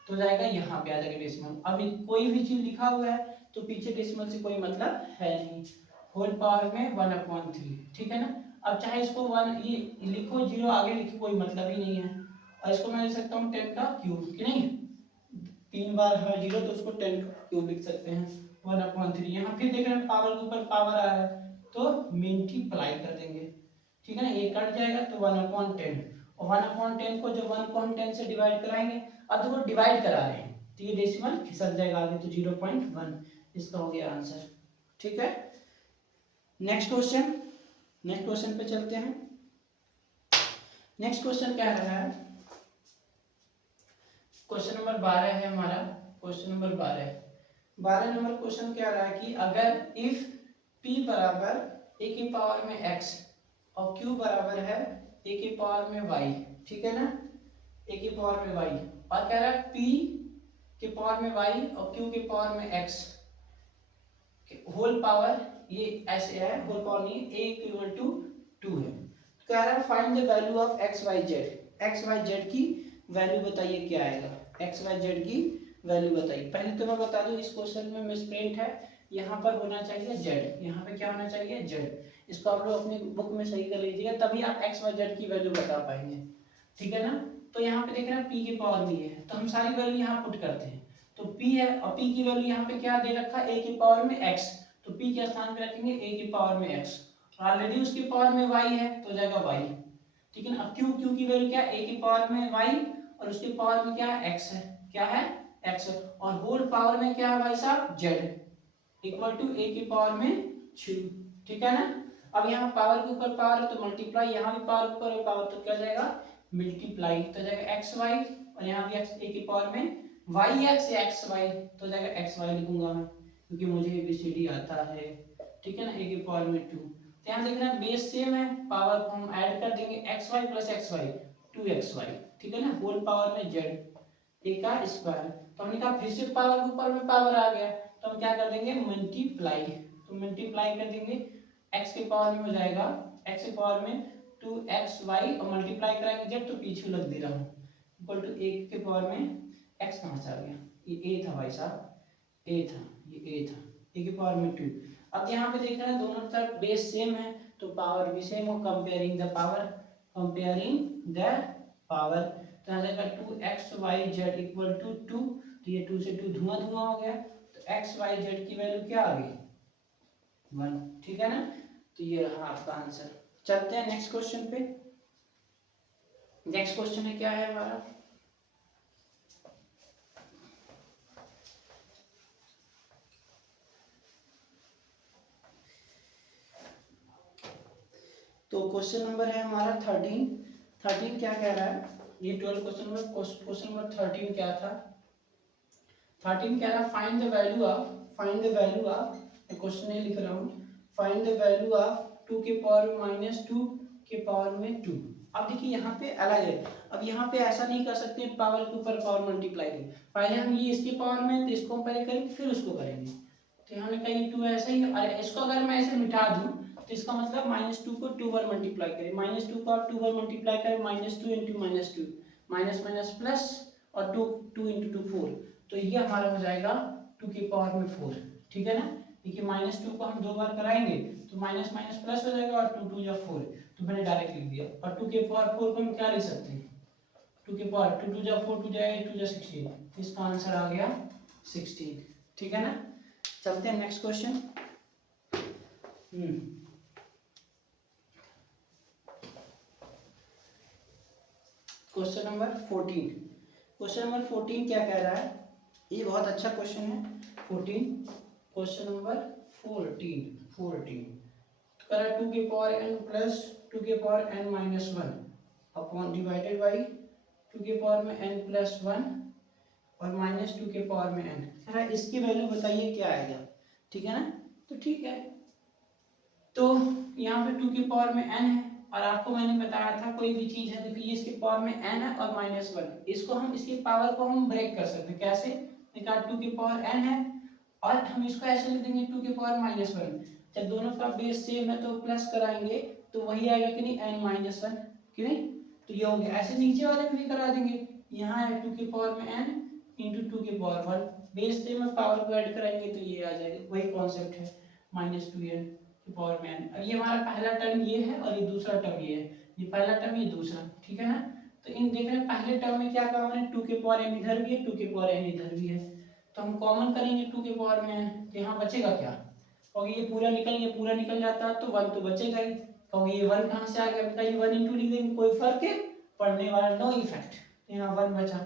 तो जाएगा यहाँ पे आ जाएगा डेसिमल। अब कोई भी चीज लिखा हुआ है तो पीछे डेसिमल से कोई मतलब है नहीं, होल पावर में 1/3, ठीक है ना। अब चाहे इसको 1 ये लिखो, जीरो आगे लिखो, कोई मतलब ही नहीं है, और इसको मैं लिख सकता हूँ 10 का क्यूब, कि नहीं, 3 बार है जीरो तो उसको 10 का क्यूब लिख सकते हैं, 1/3। यहाँ फिर देख रहे हैं पावर के ऊपर पावर आ रहा है तो मल्टीप्लाई कर देंगे, ठीक है ना, ये कट जाएगा तो 1/10, और 1/10 को जब 1/10 से डिवाइड कराएंगे, अब देखो डिवाइड करा रहे हैं तो ये डेसिमल खिसक जाएगा आगे, तो 0.1 इसका हो गया आंसर, ठीक है। नेक्स्ट क्वेश्चन, नेक्स्ट क्वेश्चन पे चलते हैं। नेक्स्ट क्वेश्चन क्या रहा है, क्वेश्चन नंबर 12 है हमारा, क्वेश्चन नंबर 12 नंबर क्वेश्चन क्या रहा है कि अगर इफ p बराबर a की पावर में x और q बराबर है a की पावर में y, ठीक है ना, a की पावर में y, और कह रहा है p के पावर में y और q के पावर में x होल पावर, ये ऐसे है, होल पावर नहीं, a इक्वल टू 2 है, कह रहा है find the value of x y z की वैल्यू बताइए क्या आएगा, x y z की वैल्यू बताइए। पहले तो मैं बता दूं इस क्वेश्चन में मिसप्रिंट है, यहाँ पर होना चाहिए z, यहाँ पे क्या होना चाहिए z, इसको आप लोग अपनी बुक में सही कर लीजिएगा, तभी आप x y z की वैल्यू बता पाएंगे, ठीक है ना। तो यहाँ पे देख रहे हैं p की पावर में है, तो हम सारी वैल्यू यहाँ पुट करते हैं, तो p है और p की वैल्यू यहाँ पे क्या दे रखा है, a की पावर में x, तो p के स्थान पे रखेंगे a की पावर में x, ऑलरेडी उसकी पावर में y है तो जाएगा y, ठीक है ना। अब q की वैल्यू क्या है, a की पावर में y और उसकी पावर में क्या है, x है, क्या है x, और होल पावर में क्या है भाई साहब, z इक्वल टू a की पावर में 6, ठीक है ना। अब यहाँ पावर के ऊपर पावर है तो मल्टीप्लाई, यहाँ भी पावर के ऊपर पावर तो क्या जाएगा मल्टीप्लाई, तो जाएगा एक्स वाई, और यहाँ भी एक्स ए की पावर में वाई एक्स या एक्स वाई, तो जाएगा एक्स वाई लिखूंगा मैं क्योंकि मुझे एबीसीडी आता है, ठीक है ना, ए की पावर में 2, तो यहाँ देखना बेस सेम है, पावर को हम ऐड कर देंगे x y plus x y 2xy, ठीक है ना, होल पावर में z ए का स्क्वायर, तो हमने कहा फिर से पावर के ऊपर में पावर आ गया तो हम क्या कर देंगे मल्टीप्लाई, तो मल्टीप्लाई कर देंगे x के पावर में हो जाएगा x के पावर में 2xy, और मल्टीप्लाई कराएंगे z, तो पीछे लग दे रहा हूँ, इक्वल टू a के पावर में x कहाँ से आ गया, ये a था भाई साहब, a था, ये a था, a के पावर में 2। अब यहाँ पे देख रहे हैं दोनों तरफ बेस सेम है तो पावर भी सेम हो, comparing the power, comparing the power, तो आ जाएगा 2xyz इक्वल टू 2, तो ये 2 से 2 धुआं धुआं हो गया, तो xyz की वैल्यू क्या आ गई 1, ठीक है ना। तो ये रहा आपका आंसर। चलते हैं नेक्स्ट क्वेश्चन पे। नेक्स्ट क्वेश्चन है क्या है हमारा, तो क्वेश्चन नंबर है हमारा 13 क्या कह रहा है, ये 12 क्वेश्चन में क्वेश्चन नंबर 13 क्या था, 13 कह रहा है find the value of, question नहीं लिख रहा हूँ, फाइंड द वैल्यू ऑफ 2 के पावर माइनस 2 के पावर में 2। अब देखिए यहाँ पे अलग है, अब यहाँ पे ऐसा नहीं कर सकते पावर के ऊपर पावर मल्टीप्लाई करें, पहले हम ये इसके पावर में तो इसको पहले करेंगे फिर उसको करेंगे, तो हमने कहा ये 2 ऐसा ही, और इसको अगर मैं ऐसे मिटा दूं तो इसका मतलब -2 को 2 बार मल्टीप्लाई करें, -2 को आप 2 बार मल्टीप्लाई करें, -2 इंटू -2, माइनस माइनस प्लस, और 2 इंटू 2 4, तो ये हमारा हो जाएगा 2 की पावर में 4, ठीक है ना। देखिए -2 को हम 2 बार कराएंगे तो माइनस माइनस प्लस हो जाएगा, और 2 2 या 4, तो मैंने डायरेक्ट लिख दिया, और 2 के पावर 4 को हम क्या लिख सकते हैं, 2 के पावर 2 2 जा 4, 2 जाएगा 2 जा 16, इसका आंसर आ गया 16, ठीक है ना। चलते हैं next question. Question number 14, question number 14 क्या कह रहा है, ये बहुत अच्छा क्वेश्चन है 14, क्वेश्चन नंबर 14 तो कह रहा है 2 के पावर n प्लस 2 के power n minus 1 upon divided by 2 के पावर में n प्लस 1 और -2 के पावर में n, कह रहा है इसकी वैल्यू बताइए क्या आएगा, ठीक है ना। तो ठीक है, तो यहाँ पे 2 के पावर में n है, और आपको मैंने बताया था कोई भी चीज है देखिए इसके पावर में n है और -1, इसको हम इसकी पावर को हम ब्रेक कर सकते हैं, कैसे, देखा 2 की पावर n है और हम इसको ऐसे लिख देंगे 2 की पावर -1, जब दोनों का बेस सेम है तो प्लस कराएंगे तो वही आएगा कि नहीं n-1, कि नहीं, तो ये हो गया। ऐसे नीचे वाले में भी करा देंगे, यहाँ है 2 की पावर में n इंटू 2 की पावर 1, बेस सेम है पावर को ऐड कराएंगे तो ये आ जाएगा, वही कॉन्सेप्ट है -2n की पावर में n। अब ये हमारा पहला टर्म ये है और ये दूसरा टर्म ये है, ये पहला टर्म ये दूसरा, ठीक है ना। तो इन देख रहे हैं पहले टर्म में क्या कॉमन है, 2 के पावर n इधर भी है 2 के पावर n इधर भी है, तो हम कॉमन करेंगे 2 के पावर में n, तो यहाँ बचेगा क्या, और ये पूरा निकल जाता तो 1 तो बचेगा ही, और ये 1 कहाँ से आ गया, बेटा ये 1 इंटू लिख देंगे, कोई फर्क है पढ़ने वाला, नो इफेक्ट, यहाँ 1 बचा,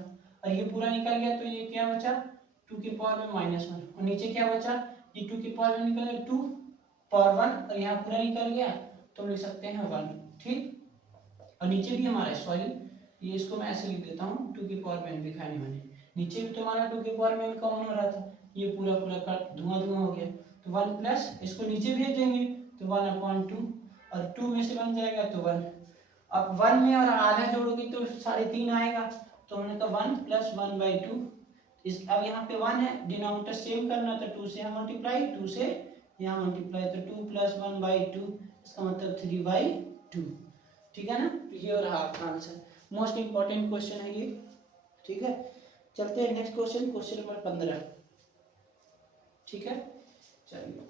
और ये पूरा निकल गया तो ये क्या बचा 2 की पावर में -1, और नीचे क्या बचा, ये 2 की पावर में निकल गया 2 पावर 1, और यहाँ पूरा निकल गया तो लिख सकते हैं 1, ठीक। और नीचे भी हमारा सॉरी ये इसको मैं ऐसे लिख देता हूँ 2 की पावर में दिखाया नहीं मैंने, नीचे भी तुम्हारा 2 के पावर में कॉमन हो रहा था, ये पूरा पूरा कट धुआं धुआं हो गया, तो 1 प्लस इसको नीचे भेज देंगे तो 1/2, और 2 में से बन जाएगा तो 1, अब 1 में और आधा जोड़ोगे तो 3.5 आएगा, तो हमने कहा 1 + 1/2, इस अब यहाँ पे 1 है, डिनोमिनेटर सेम करना तो 2 से यहाँ मल्टीप्लाई, 2 से यहाँ मल्टीप्लाई, तो 2 + 1/2, इसका मतलब 3/2, ठीक है ना। ये रहा आपका आंसर, मोस्ट इंपॉर्टेंट क्वेश्चन है ये, ठीक है। चलते हैं नेक्स्ट क्वेश्चन, क्वेश्चन नंबर 15, ठीक है। चलिए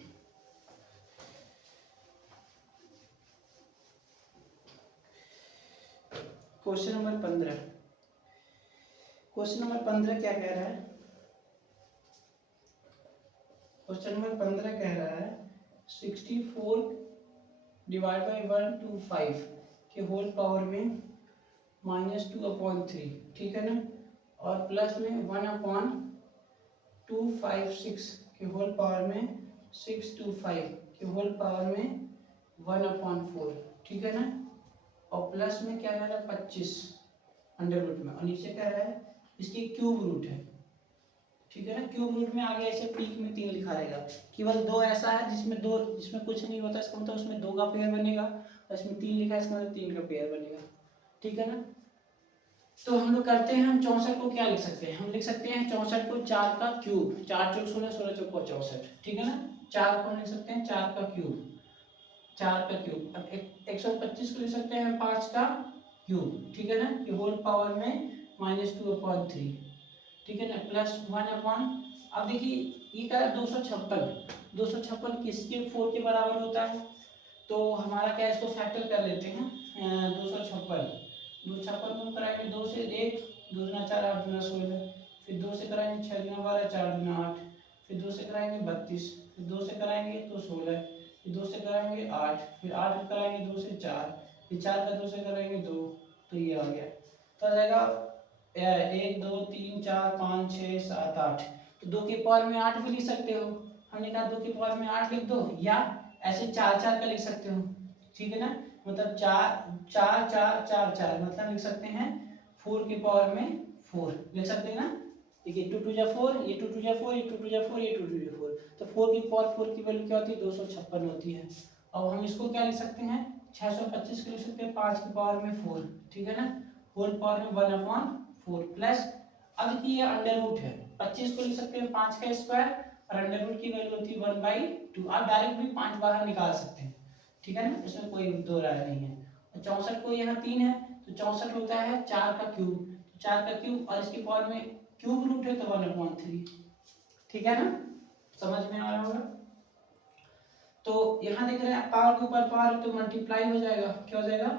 क्वेश्चन नंबर 15, क्वेश्चन नंबर 15 क्या कह रहा है, क्वेश्चन नंबर 15 कह रहा है 64 डिवाइड बाई 125 के होल पावर में -2/3, ठीक है ना, और प्लस में 1/256 के होल पावर में 625 के होल पावर में 1/4, ठीक है ना, और प्लस में क्या रह रहा है 25 अंडर रूट में, और नीचे क्या रहा है इसकी क्यूब रूट है, ठीक है ना। क्यूब रूट में आगे ऐसे पीक में 3 लिखा रहेगा, केवल 2 ऐसा है जिसमें कुछ नहीं होता, इसका मतलब उसमें 2 का पेयर बनेगा, और इसमें 3 लिखा है इसका मतलब 3 का पेयर बनेगा, ठीक है ना। तो हम लोग करते हैं, हम 64 को क्या लिख सकते हैं, हम लिख सकते हैं 64 को 4 का क्यूब, 4 चौक 16, 16 चौक 64, ठीक है ना। 4 को हम लिख सकते हैं 4 का क्यूब, 4 का क्यूब, अब 125 को लिख सकते हैं 5 का क्यूब, ठीक है ना, ये होल पावर में -2/3, ठीक है ना, प्लस 1/, अब देखिए ये क्या है 256 किसके 4 के बराबर होता है, तो हमारा क्या है, इसको फैक्टर कर लेते हैं। 256 को कराएंगे 2 से, 1 2 दूना 4 8 दूना 16, फिर 2 से कराएंगे 6 दूना 12 4 दूना 8, फिर 2 से कराएंगे 32, फिर 2 से कराएंगे तो 16, फिर 2 से कराएंगे 8, फिर 8 को कराएंगे 2 से 4, फिर 4 का 2 से कराएंगे 2, तो ये आ गया। तो आ जाएगा 1 2 3 4 5 6 7 8। तो 2 की पावर में 8 भी लिख सकते हो। हमने कहा 2 की पावर में 8 लिख दो, या ऐसे 4 4 का लिख सकते हो, ठीक है ना। मतलब 4 4 4 4 4 मतलब लिख सकते हैं 4 की पावर में 4 लिख सकते हैं ना। देखिए 2 2 जा 4, ये 2 2 जा 4, ये 2 2 जा 4, ये 2 2 जा 4, तो 4 की पावर 4 की वैल्यू क्या होती है, 256 होती है। अब हम इसको क्या लिख सकते हैं, 625 को लिख सकते हैं 5 की पावर में 4, ठीक है ना, होल पावर में 1/4 प्लस, अब देखिए ये अंडर रूट है, 25 को लिख सकते हैं 5 का स्क्वायर, और अंडर रूट की वैल्यू होती है 1/2। आप डायरेक्ट भी 5 बाहर निकाल सकते हैं, ठीक है ना, इसमें कोई दो राय नहीं है। और 64 को यहाँ 3 है, तो 64 होता है 4 का क्यूब, 4 का क्यूब, और इसकी पावर में क्यूब रूट है तो 1/3, ठीक है ना, समझ में आ रहा होगा। तो यहाँ देख रहे हैं पावर के ऊपर पावर, तो मल्टीप्लाई हो जाएगा, क्या हो जाएगा,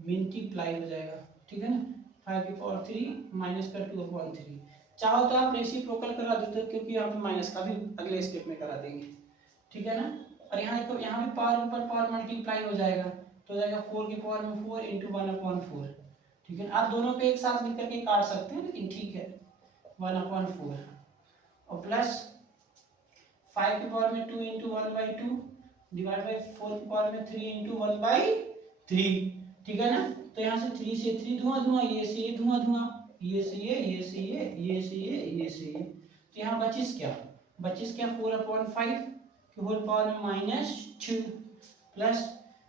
मल्टीप्लाई हो जाएगा, ठीक है ना, 5 की पावर 3 माइनस का 2/3। चाहो तो आप रेसिप्रोकल करा देते हो, क्योंकि यहाँ पे माइनस का भी अगले स्टेप में करा देंगे, ठीक है ना। और यहाँ देखो, यहाँ भी पावर ऊपर पावर मल्टीप्लाई हो जाएगा, तो हो जाएगा 4 की पावर में 4 इंटू 1/4, ठीक है ना। आप दोनों पे एक साथ लिख करके काट सकते हैं, लेकिन ठीक है 1/4, और प्लस 5 की पावर में 2 इंटू 1/2 डिवाइड बाई 4 की पावर में 3 इंटू 1/3, ठीक है ना। तो यहाँ से 3 से 3 धुआं धुआं, ये से ये धुआं धुआं, ये से ये से ये से ये से ये, तो यहाँ बचिस क्या, 4/5 की होल पावर में -2 प्लस,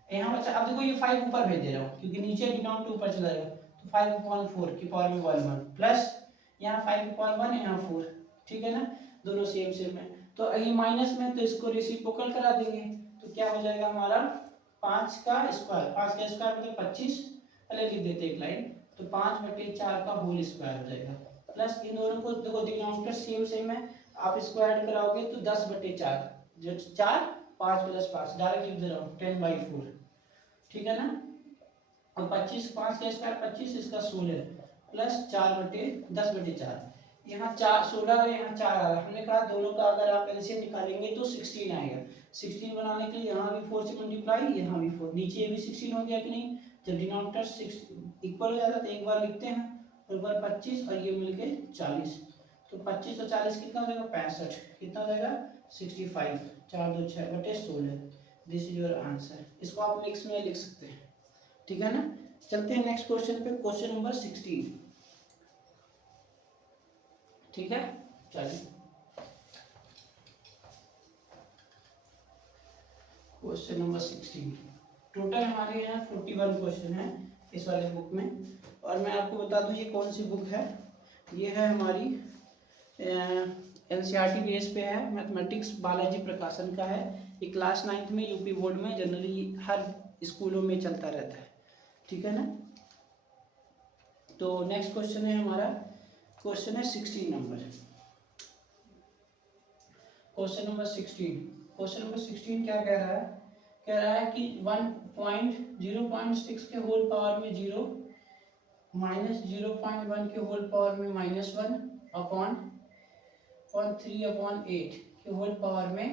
यहाँ बचा, अब देखो ये 5 ऊपर भेज दे रहा हूँ क्योंकि नीचे डिनोमिनेटर ऊपर चला जाएगा, तो 5/4 की पावर में 1 प्लस, यहाँ 5 की पावर 1 यहाँ 4, ठीक है ना, दोनों सेम सेम है। तो ये माइनस में, तो इसको रेसिप्रोकल करा देंगे, तो क्या हो जाएगा हमारा 5 का स्क्वायर, 5 का स्क्वायर मतलब 25, पहले लिख देते एक लाइन, तो 5/4 का होल स्क्वायर हो जाएगा, प्लस इन दोनों को देखो डिनोमिनेटर सेम सेम है, आप इसको ऐड कराओगे तो 10/4, जो 4 5 प्लस 5 डायरेक्ट लिख दे रहा हूँ 10/4, ठीक है ना। और 25, 5 का स्क्वायर 25, इसका 16 प्लस 4/10/4, यहाँ 4 16 और यहाँ 4 आ रहा, हमने कहा दोनों का अगर आप एलसीएम निकालेंगे तो 16 आएगा। 16 बनाने के लिए यहाँ भी 4 से मल्टीप्लाई, यहाँ भी 4, नीचे भी 16 हो गया कि नहीं, जब डिनोमिनेटर 6 इक्वल हो जाता है तो एक बार लिखते हैं, और ऊपर 25 और ये मिलके 40, तो 25 और 40 कितना हो जाएगा 65, कितना हो जाएगा 65, 4 2 6/16, दिस इज योर आंसर। इसको आप मिक्स में लिख सकते हैं, ठीक है ना। चलते हैं नेक्स्ट क्वेश्चन पे, क्वेश्चन नंबर 16, ठीक है, चलिए क्वेश्चन नंबर 16, टोटल हमारे यहाँ 41 क्वेश्चन है इस वाले बुक में। और मैं आपको बता दूं ये कौन सी बुक है, ये है हमारी एनसीईआरटी बेस पे है, मैथमेटिक्स बालाजी प्रकाशन का है, ये क्लास 9th में यूपी बोर्ड में जनरली हर स्कूलों में चलता रहता है, ठीक है ना। तो नेक्स्ट क्वेश्चन है हमारा, क्वेश्चन है 16 number, question number 16, question number 16 क्या कह रहा है, कह रहा है कि 0.6 के होल पावर में 0 माइनस 0.1 के होल पावर में -1 अपॉन 3/8 के होल पावर में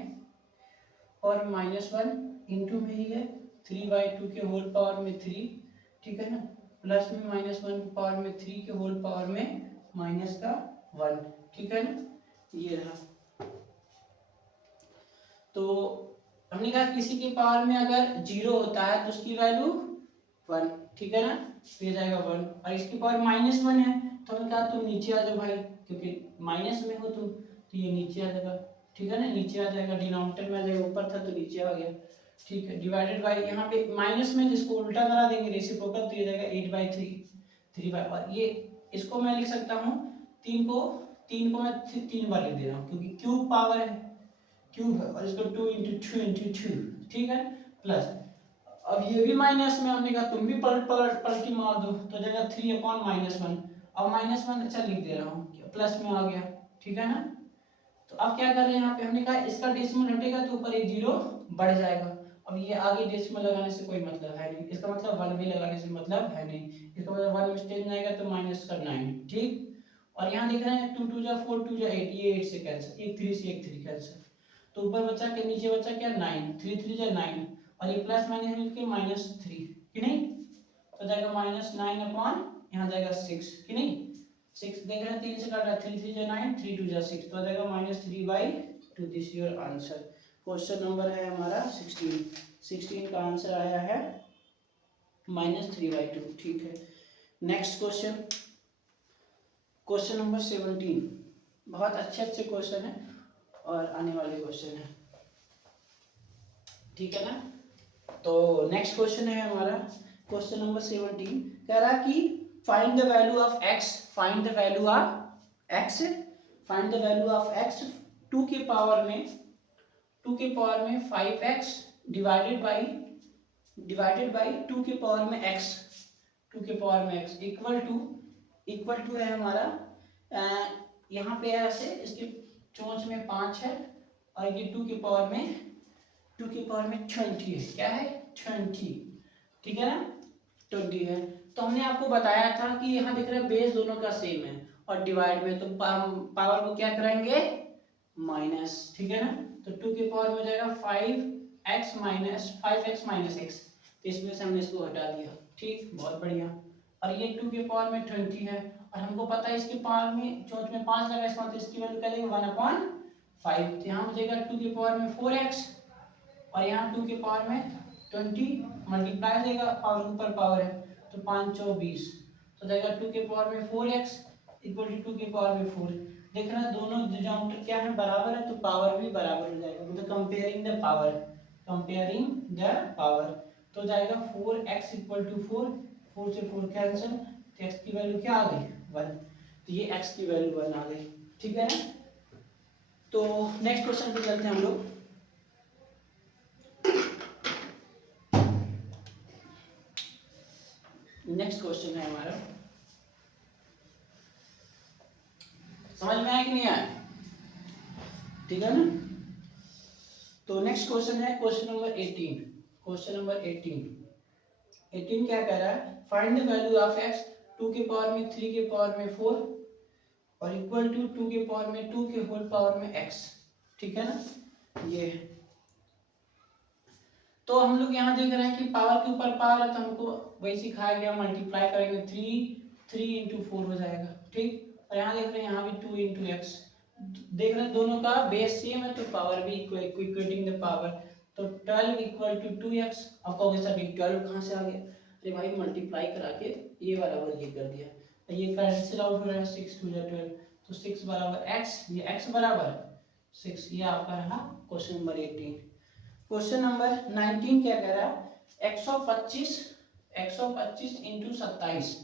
और -1 इंटू में ही है 3/2 के होल पावर में 3, ठीक है ना, प्लस में -1 के पावर में 3 के होल पावर में -1, ठीक है ना, ये रहा। तो हमने कहा किसी के पावर में अगर 0 होता है तो उसकी वैल्यू 1, ठीक है ना, तो ये जाएगा 1, और इसकी पावर -1 है, तो हमने कहा तुम नीचे आ जाओ भाई, क्योंकि माइनस में हो तुम, तो ये नीचे आ जाएगा, ठीक है ना, नीचे आ जाएगा, डिनोमिनेटर में आ जाएगा, ऊपर था तो नीचे आ गया, ठीक है, डिवाइडेड बाय, यहाँ पे माइनस में जिसको उल्टा करा देंगे रेसिप्रोकल, तो ये जाएगा 8/3, और ये इसको मैं लिख सकता हूँ 3 को मैं 3 बार लिख दे रहा हूँ, क्योंकि क्यूब पावर है, क्यूब है, और इसको 2 × 2, ठीक है, प्लस, अब ये भी माइनस में, हमने कहा तुम भी पलटी मार दो, तो जगह 3/-1, अब -1 अच्छा लिख दे रहा हूँ, प्लस में आ गया, ठीक है ना। तो अब क्या कर रहे हैं यहाँ पे, हमने कहा इसका डेसिमल हटेगा तो ऊपर एक 0 बढ़ जाएगा, अब ये आगे डेसिमल लगाने से कोई मतलब है नहीं, इसका मतलब 1 भी लगाने से मतलब है नहीं, इसका मतलब 1 मिस्टेक में आएगा तो माइनस का 9, ठीक। और यहाँ देख रहे हैं 2 2 जा 4 2 जा 8, ये 8 से कैंसिल, एक 3 से एक 3 कैंसिल, तो ऊपर बचा के नीचे बचा क्या 9, 3 3 जा 9, और ये प्लस माइनस मिलके -3 कि नहीं, तो जाएगा -9 अपॉन यहाँ जाएगा 6 कि नहीं, 6 देख रहे हैं 3 से काट रहा है, 3 3 जा 9, 3 2 जा 6, तो आ जाएगा -3/2, this your answer. Question number है हमारा 16 का आंसर आया है -3/2, ठीक है। नेक्स्ट क्वेश्चन, क्वेश्चन नंबर 17, बहुत अच्छे अच्छे क्वेश्चन है और आने वाले क्वेश्चन है, ठीक है ना। तो नेक्स्ट क्वेश्चन है हमारा क्वेश्चन नंबर 17, कह रहा कि find the value of x, find the value of x, find the value of x 2 के पावर में 5x डिवाइडेड बाई 2 के पावर में x, 2 के पावर में x इक्वल टू है हमारा यहाँ पे है ऐसे, इसके चोंच में 5 है और ये 2 के पावर में 20 है, क्या है 20, ठीक है ना, 20 है। तो हमने आपको बताया था कि यहाँ दिख रहा है बेस दोनों का सेम है और डिवाइड में, तो पावर को क्या कराएंगे माइनस, ठीक है ना, तो 2 के पावर में हो जाएगा 5x माइनस x, तो इसमें से हमने इसको हटा दिया, ठीक, बहुत बढ़िया। और ये 2 के पावर में 20 है और हमको पता है इसके पावर में चौथ में 5 लगा, इसका मतलब इसकी वैल्यू क्या देंगे 1/5, तो यहाँ हो जाएगा 2 के पावर में 4x और यहाँ 2 के पावर में 20 मल्टीप्लाई देगा, पावर के ऊपर पावर है, तो 5 चौ 20, तो जाएगा 2 के पावर में 4x इक्वल टू 2 के पावर में 4, देख रहे हैं दोनों डिनोमिनेटर क्या है बराबर है, तो पावर भी बराबर हो जाएगा, मतलब कंपेयरिंग द पावर, तो जाएगा 4x इक्वल टू 4, 4 से 4 कैंसिल, तो x की वैल्यू क्या आ गई 1, तो ये x की वैल्यू 1 आ गई, ठीक है ना। तो नेक्स्ट क्वेश्चन पे चलते हैं हम लोग। नेक्स्ट क्वेश्चन है हमारा, समझ में आया कि नहीं आया, ठीक है ना। तो नेक्स्ट क्वेश्चन है क्वेश्चन नंबर 18 क्या कह रहा है, find the value of x 2 के पावर में 3 के पावर में 4 और इक्वल टू 2 के पावर में 2 के होल पावर में x, ठीक है ना, ये। तो हम लोग यहाँ देख रहे हैं कि पावर के ऊपर पावर है, तो हमको वही सिखाया गया, मल्टीप्लाई करेंगे 3 इंटू 4 हो जाएगा, ठीक। और यहाँ देख रहे हैं यहाँ भी 2 इंटू एक्स, देख रहे हैं दोनों का बेस सेम है तो पावर भी इक्वेटिंग द पावर, तो 12 इक्वल टू 2x। अब कहोगे सर 12 कहाँ से आ गया, अरे भाई मल्टीप्लाई करा के ये बराबर ये कर दिया, तो ये कैंसिल आउट हो रहा है, 6 2 12, तो 6 बराबर x, ये x बराबर 6, ये आपका रहा क्वेश्चन नंबर 18। क्वेश्चन नंबर 19 क्या कह रहा है, 125 इंटू 27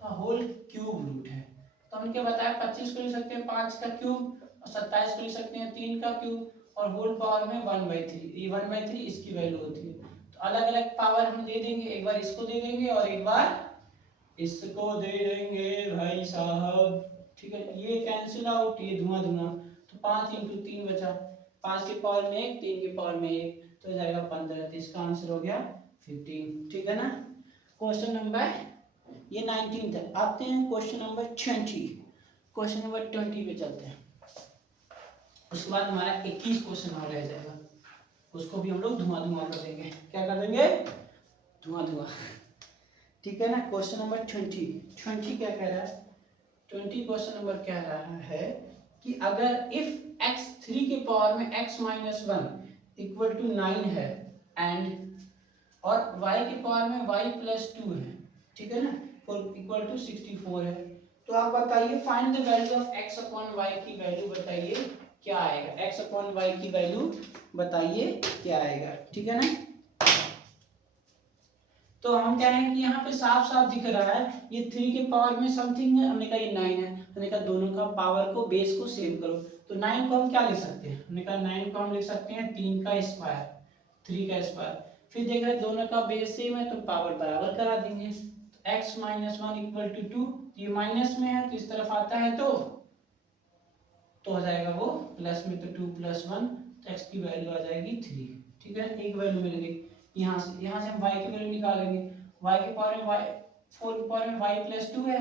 का होल क्यूब रूट है, तो हमने क्या बताया 25 को ले सकते हैं 5 का क्यूब और 27 को ले सकते हैं 3 का क्यूब और होल पावर में 1/3, ये 1/3 इसकी वैल्यू होती है, तो अलग अलग पावर हम दे देंगे, एक बार इसको दे देंगे और एक बार इसको दे देंगे भाई साहब, ठीक है, ये कैंसिल आउट, ये धुआं धुआं, तो 5 इंटू 3 बचा, 5 के पावर में 1, 3 के पावर में 1, तो जाएगा 15, तो इसका आंसर हो गया 15, ठीक है ना। क्वेश्चन नंबर ये 19 तक, आते हैं क्वेश्चन नंबर 20, क्वेश्चन नंबर 20 पे चलते हैं, उसके बाद हमारा 21 क्वेश्चन और रह जाएगा, उसको भी हम लोग धुआं धुआं कर देंगे, क्या कर देंगे धुआं धुआं, ठीक है ना। क्वेश्चन नंबर 20 क्या कह रहा है, 20 क्वेश्चन नंबर कह रहा है कि अगर इफ x 3 के पावर में x माइनस 1 इक्वल टू 9 है एंड और y के पावर में y प्लस 2 है, ठीक है ना, इक्वल टू 64 है, तो आप बताइए find the value of x upon y की वैल्यू बताइए क्या आएगा, x अपॉन y की वैल्यू बताइए क्या आएगा, ठीक है ना। तो हम कह रहे हैं कि यहाँ पे साफ साफ दिख रहा है ये 3 के पावर में समथिंग है, हमने कहा ये 9 है, हमने कहा दोनों का पावर को बेस को सेम करो, तो 9 को हम क्या लिख सकते हैं, हमने कहा 9 को हम लिख सकते हैं 3 का स्क्वायर, 3 का स्क्वायर, फिर देख रहे हैं दोनों का बेस सेम है तो पावर बराबर करा देंगे, तो x माइनस 1 इक्वल टू 2, ये माइनस में है तो इस तरफ आता है तो हो जाएगा वो प्लस में, तो 2 प्लस 1 तो x की वैल्यू आ जाएगी 3, ठीक है। एक वैल्यू मिल गई। यहाँ से हम y की वैल्यू निकालेंगे। y की पावर में y 4 की पावर में y प्लस 2 है,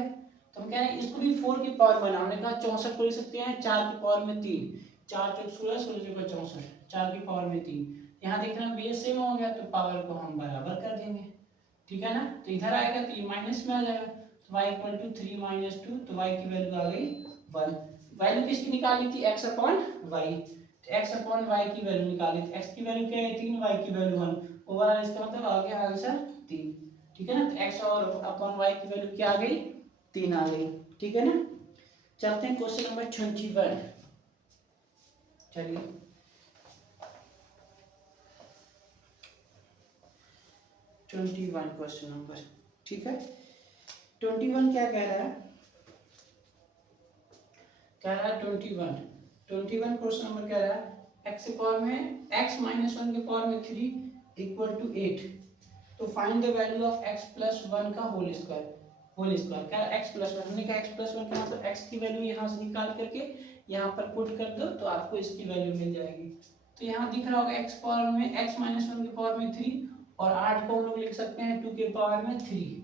तो हम कह रहे हैं इसको भी 4 की पावर में, हमने कहा 64 को लिख सकते हैं 4 की पावर में 3, 4 चौक 16, 16 चौक 64, 4 की पावर में 3। यहाँ देख रहे हैं बेस सेम हो गया तो पावर को हम बराबर कर देंगे, ठीक है ना। तो इधर आएगा तो ये माइनस में आ जाएगा, तो y इक्वल टू 3 माइनस 2, तो y की वैल्यू आ गई 1। वैल्यू किसकी निकालनी थी, x अपॉन y, तो x अपॉन y की वैल्यू निकाली थी। x की वैल्यू क्या है 3, y की वैल्यू 1, ओवरऑल इसका मतलब आ गया आंसर 3, ठीक है ना। तो x और अपॉन y की वैल्यू क्या आ गई, 3 आ गई, ठीक है ना। चलते हैं क्वेश्चन नंबर 21। चलिए 21 क्वेश्चन नंबर, ठीक है। 21 क्या कह रहा है, कह रहा है 21 क्वेश्चन नंबर कह रहा है x की पावर में x माइनस 1 की पावर में 3 इक्वल टू 8, तो find the value of x plus 1 का होल स्क्वायर। क्या है x प्लस 1, हमने कहा x प्लस 1 का मतलब x की वैल्यू यहाँ से निकाल करके यहाँ पर पुट कर दो तो आपको इसकी वैल्यू मिल जाएगी। तो यहाँ दिख रहा होगा x पावर में x माइनस 1 की पावर में 3, और 8 को हम लोग लिख सकते हैं 2 के पावर में 3,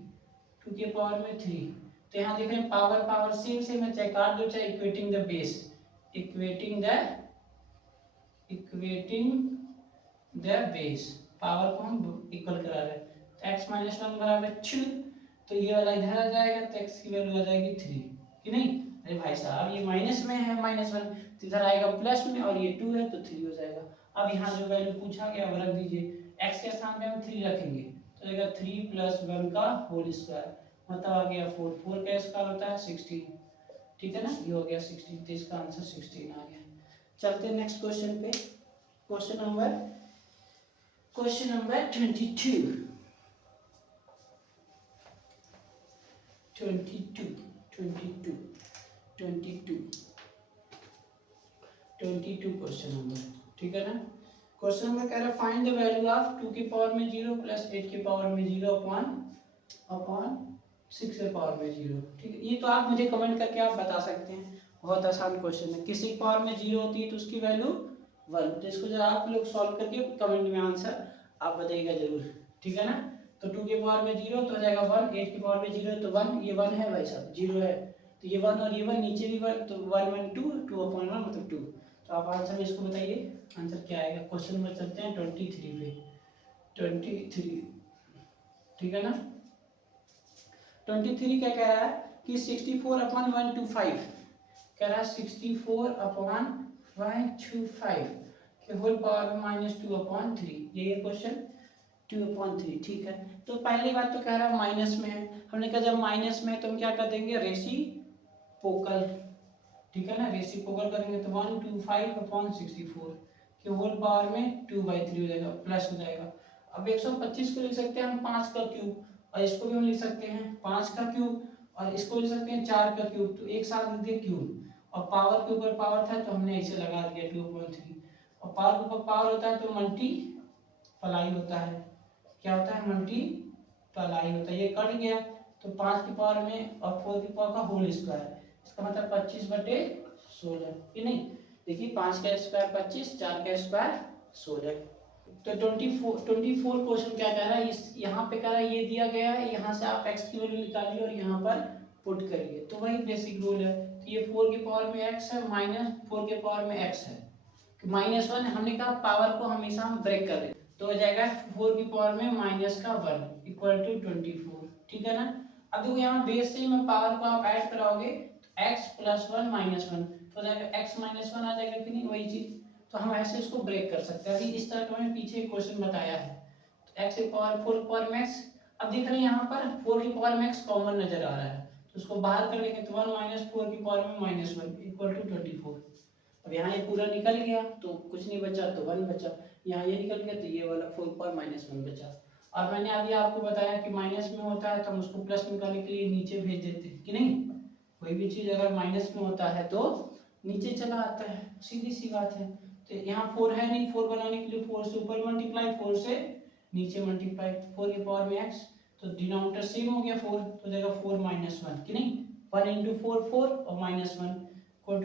2 के पावर में 3। तो यहाँ देख रहे हैं पावर सेम है, चाहे काट दो चाहे equating the base, equating the base, power को हम इक्वल करा रहे हैं। तो x माइनस 1 बराबर 2, तो ये वाला इधर आ जाएगा तो x की वैल्यू आ जाएगी 3, कि नहीं। अरे भाई साहब ये माइनस में है -1, तो इधर आएगा प्लस में, और ये 2 है तो 3 हो जाएगा। अब यहाँ जो वैल्यू पूछा गया वो रख दीजिए, x के स्थान पे हम 3 रखेंगे तो आएगा 3 प्लस 1 का होल स्क्वायर, मतलब आ गया 4, 4 का स्क्वायर होता है 16, ठीक है ना। ये हो गया 16, तो इसका आंसर 16 आ गया। चलते हैं नेक्स्ट क्वेश्चन पे, क्वेश्चन नंबर 22। 22 क्वेश्चन नंबर, ठीक है ना। क्वेश्चन नंबर कह रहा है फाइंड द वैल्यू ऑफ 2 की पावर में 0 प्लस 8 की पावर में 0 अपॉन 6 के पावर में 0, ठीक है। ये तो आप मुझे कमेंट करके आप बता सकते हैं, बहुत आसान क्वेश्चन है। किसी पावर में 0 होती है तो उसकी वैल्यू 1, तो इसको जरा आप लोग सॉल्व करके कमेंट में आंसर आप बताइएगा जरूर, ठीक है ना। तो 2 के पावर में 0 तो हो जाएगा 1, 8 की पावर में 0 है तो 1, ये 1 है भाई साहब, 0 है तो ये 1 और ये 1 नीचे भी 1, तो 1 1 2, 2 अपॉन 1 मतलब 2। तो आप आंसर में इसको बताइए, आंसर क्या आएगा। क्वेश्चन नंबर चलते हैं 23 पे, 23, ठीक है ना। 23 क्या कह रहा है कि 64 अपॉन 125, कह रहा है 64 अपॉन 125 के होल पावर में -2 अपॉन 3, ये क्वेश्चन 2 अपॉन 3, ठीक है। तो पहली बात तो कह रहा है माइनस में है, हमने कहा जब माइनस में है तो हम क्या कर देंगे, रेसिप्रोकल, ठीक है ना, रेसिप्रोकल करेंगे तो 125 अपॉन 64 के होल पावर में 2/3 हो जाएगा, प्लस हो जाएगा। अब 125 को लिख सकते हैं हम 5 का क्यूब, और इसको भी हम लिख सकते हैं 5 का क्यूब, और इसको लिख सकते हैं 4 का क्यूब, तो एक साथ लिख दिए क्यूब, और पावर के ऊपर पावर था तो हमने इसे लगा दिया 2/3, और पावर के ऊपर पावर होता है तो मल्टीप्लाई होता है, क्या होता है, मल्टीप्लाई होता है, ये कट गया तो 5 की पावर में और 4 की पावर का होल स्क्वायर, इसका मतलब 25/16, कि नहीं। देखिए 5 का स्क्वायर 25, 4 का स्क्वायर 16। तो 24 क्वेश्चन क्या कह रहा है, इस यहाँ पे कह रहा है ये दिया गया है, यहाँ से आप x की वैल्यू निकालिए और यहाँ पर पुट करिए, तो वही बेसिक रूल है। तो ये 4 की पावर में x है, -4 के पावर में x है, -1 हमने कहा पावर को हमेशा हम ब्रेक कर दें, तो हो जाएगा 4 की पावर में -1 इक्वल टू 24, ठीक है ना। अब देखो यहाँ बेस से में पावर को आप ऐड कराओगे तो x प्लस 1 -1 तो हो जाएगा x -1 आ जाएगा, कि नहीं, वही चीज। तो हम ऐसे इसको ब्रेक कर सकते हैं, अभी इस तरह का मैंने पीछे क्वेश्चन बताया है। तो x की पावर 4 की पावर में x, अब देख रहे हैं यहाँ पर 4 की पावर में x कॉमन नजर आ रहा है, तो उसको बाहर कर लेंगे तो 1 - 4 की पावर में -1 इक्वल टू 24। अब यहाँ ये पूरा निकल गया तो कुछ नहीं बचा, तो 1 बचा, यहाँ ये निकल गया तो ये वाला 4 पर -1 बचा। और मैंने अभी आपको बताया कि माइनस में होता है तो हम उसको प्लस निकालने के लिए नीचे भेज देते हैं, कि नहीं। कोई भी चीज़ अगर माइनस में होता है तो नीचे चला आता है, सीधी सी बात है। तो यहाँ 4 है नहीं, 4 बनाने के लिए 4 से ऊपर मल्टीप्लाई, 4 से नीचे मल्टीप्लाई, 4 की पावर में x, तो डिनोमिनेटर सेम हो गया 4, तो जाएगा 4 - 1, कि नहीं। 1 × 4 4 और -1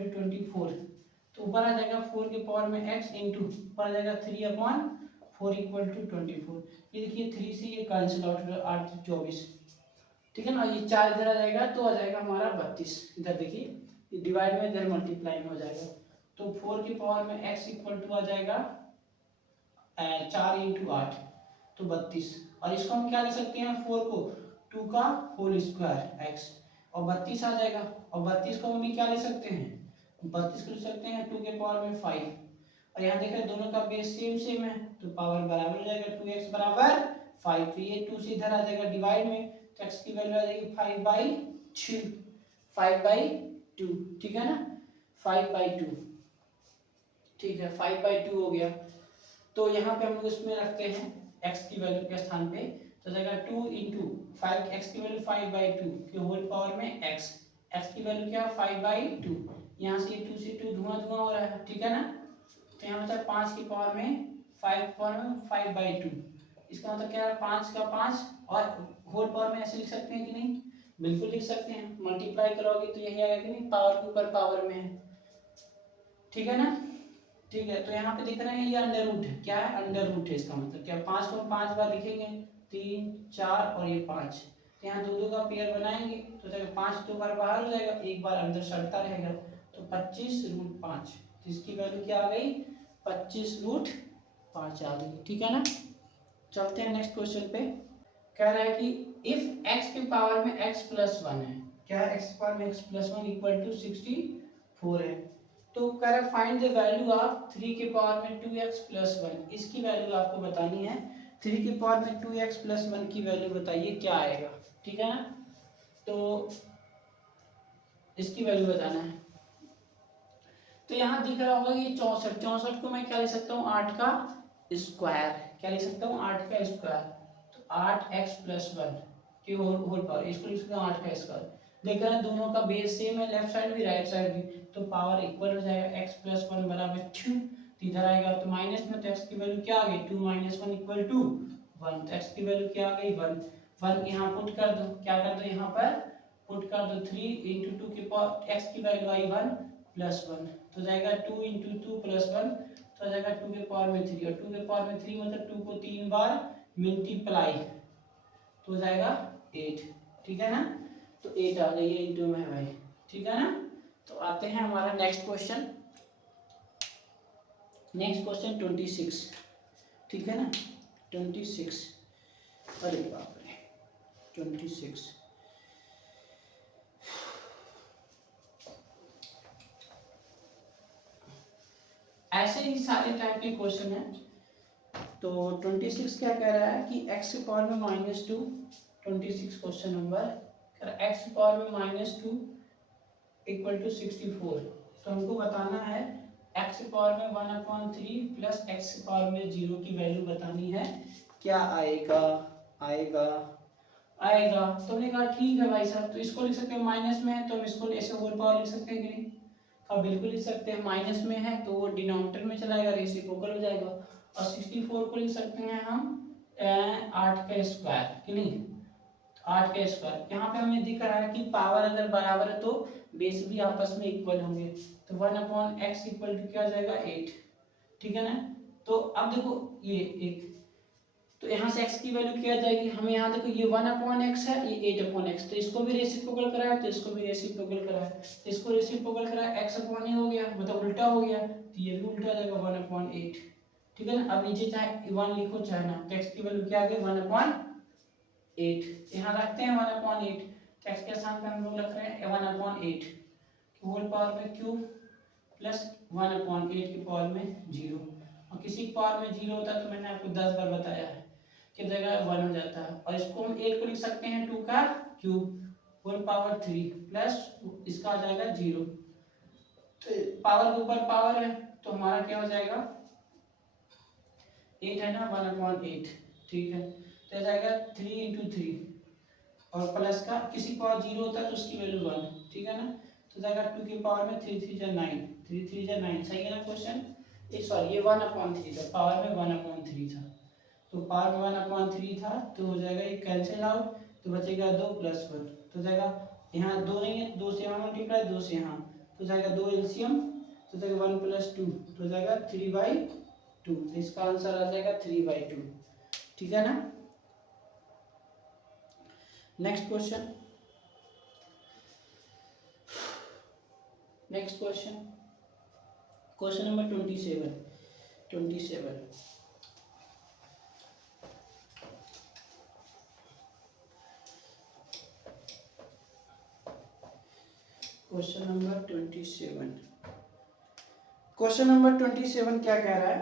इक्वल टू 24। तो ऊपर आ जाएगा 4 के पावर में x इंटू ऊपर आ जाएगा 3/4 इक्वल टू 24। ये देखिए 3 से ये कैंसिल आउट हो 8 24, ठीक है ना। ये 4 इधर आ जाएगा तो आ जाएगा हमारा 32। इधर देखिए डिवाइड में इधर मल्टीप्लाई में हो जाएगा। तो 4 की पावर में x इक्वल टू आ जाएगा 4 इंटू 8 तो 32। और इसको हम क्या ले सकते हैं 4 को 2 का होल स्क्वायर x और 32 आ जाएगा। और 32 को हम भी क्या ले सकते हैं 32 को ले सकते हैं 2 के पावर में 5। और यहाँ देख रहे हैं दोनों का बेस सेम सेम है तो पावर बराबर हो जाएगा 2x बराबर 5। तो ये 2 से इधर आ जाएगा डिवाइड में तो x की वैल्यू आ जाएगी 5/2 5/2, ठीक है ना 5/2, ठीक है 5/2 हो गया। तो यहाँ पे हम लोग इसमें रखते हैं x की वैल्यू के स्थान पे तो जाएगा 2 इंटू 5 x की वैल्यू 5/2 के होल पावर में x की वैल्यू क्या 5/2। यहाँ से 2 से 2 धुआं धुआं हो रहा है, ठीक है ना। तो यहाँ बचा 5 की पावर में 5 पावर में 5/2। इसका मतलब क्या है 5 का 5 और होल पावर में ऐसे लिख सकते हैं कि नहीं, बिल्कुल लिख सकते हैं। मल्टीप्लाई करोगे तो यही आएगा कि नहीं पावर के ऊपर पावर में है, ठीक है ना। ठीक है तो यहाँ पे दिख रहे हैं ये अंडर रूट है, क्या है अंडर रूट है। इसका मतलब क्या 5 को हम 5 बार लिखेंगे 3 4 और ये 5 तो यहाँ दो दो का पेयर बनाएंगे तो जाएगा 5 2 बार बाहर हो जाएगा, एक बार अंदर सड़ता रहेगा तो 25√5। तो इसकी वैल्यू क्या आ गई 25√5 आ गई, ठीक है ना। चलते हैं नेक्स्ट क्वेश्चन पे। कह रहा है कि इफ x के पावर में x प्लस 1 है, क्या है x के पावर में x प्लस 1 इक्वल टू 64 है। तो कह रहा है फाइंड द वैल्यू ऑफ 3 के पावर में 2x प्लस 1। इसकी वैल्यू आपको बतानी है 3 के पावर में 2x प्लस 1 की वैल्यू बताइए क्या आएगा, ठीक है ना। तो इसकी वैल्यू बताना है। तो यहाँ दिख रहा होगा कि 64 को मैं क्या ले सकता हूँ 8 का स्क्वायर, क्या ले सकता हूँ 8 का स्क्वायर। तो 8x प्लस 1 के होल पावर इसको लिख सकता हूँ 8 का स्क्वायर। देख रहे हैं दोनों का बेस सेम है, लेफ्ट साइड भी राइट साइड भी, तो पावर इक्वल हो जाएगा x प्लस 1 बराबर 2। इधर आएगा तो माइनस में तो x की वैल्यू क्या आ गई 2 - 1 इक्वल टू 1। तो x की वैल्यू क्या आ गई 1 1 यहाँ पुट कर दो, क्या कर दो यहाँ पर पुट कर दो 3 इंटू 2 के पावर x की वैल्यू आई 1 प्लस 1 तो जाएगा 2 इंटू 2 प्लस 1 तो जाएगा 2 के पावर में 3 और 2 के पावर में 3 मतलब 2 को 3 बार मल्टीप्लाई तो जाएगा 8, ठीक है ना। तो 8 आ गई है इंटू में भाई, ठीक है ना। तो आते हैं हमारा नेक्स्ट क्वेश्चन 26, ठीक है ना 26। अरे बाप रे 26 ऐसे ही सारे टाइप के क्वेश्चन हैं। तो 26 क्या कह रहा है कि x के पावर में -2 26 क्वेश्चन नंबर x के पावर में -2 इक्वल टू 64। तो हमको बताना है x के पावर में 1/3 प्लस x के पावर में 0 की वैल्यू बतानी है क्या आएगा आएगा आएगा। तो हमने कहा ठीक है भाई साहब, तो इसको लिख सकते हैं माइनस में है तो हम इसको ऐसे होल पावर लिख सकते हैं कि नहीं, अब बिल्कुल लिख सकते हैं। माइनस में है तो वो डिनोमिनेटर में चला जाएगा रेसिप्रोकल हो जाएगा। और 64 को लिख सकते हैं हम 8 का स्क्वायर कि नहीं 8 का स्क्वायर। यहाँ पे हमें दिख रहा है कि पावर अगर बराबर है तो बेस भी आपस में इक्वल होंगे तो 1/x इक्वल टू क्या आ जाएगा 8, ठीक है ना। तो अब देखो ये एक तो यहाँ से x की वैल्यू क्या आ जाएगी हमें यहाँ देखो ये 1/x है ये 8/x तो इसको भी रेसिप्रोकल कराया तो इसको भी रेसिप्रोकल कराया तो इसको रेसिप्रोकल कराया x/a हो गया मतलब उल्टा हो गया तो ये भी उल्टा आ जाएगा 1/8, ठीक है ना। अब नीचे चाहे 1 लिखो चाहे ना तो x की वैल्यू क्या आ गई 1/8 यहाँ रखते हैं 1/8 तो x के स्थान पे हम लोग रख रहे हैं 1/8 होल पावर में क्यूब प्लस 1/8 की पावर में 0 और किसी की पावर में 0 होता है तो मैंने आपको 10 बार बताया है कि जगह 1 हो जाता है। और इसको हम 8 को लिख सकते हैं 2 का क्यूब होल पावर 3 प्लस इसका आ जाएगा 0 तो पावर के ऊपर पावर है तो हमारा क्या हो जाएगा 8 है ना 1/8, ठीक है। तो जाएगा 3 × 3 और प्लस का किसी पावर 0 होता है तो उसकी वैल्यू 1, ठीक है ना। तो जाएगा 2 की पावर में 3 3 9 3 3 9 सही है ना क्वेश्चन। सॉरी ये 1/3 था पावर में 1/3 था तो पावर में 1/3 था तो हो जाएगा ये कैंसिल आउट तो बचेगा 2 + 1 तो जाएगा यहाँ 2 नहीं है 2 से यहाँ मल्टीप्लाई 2 से यहाँ तो जाएगा 2 एलसीएम तो देखो 1 + 2 तो हो जाएगा 3/2, तो इसका आंसर आ जाएगा 3/2। ठीक है ना। Next question, question number 27। Question number 27 क्या कह रहा है?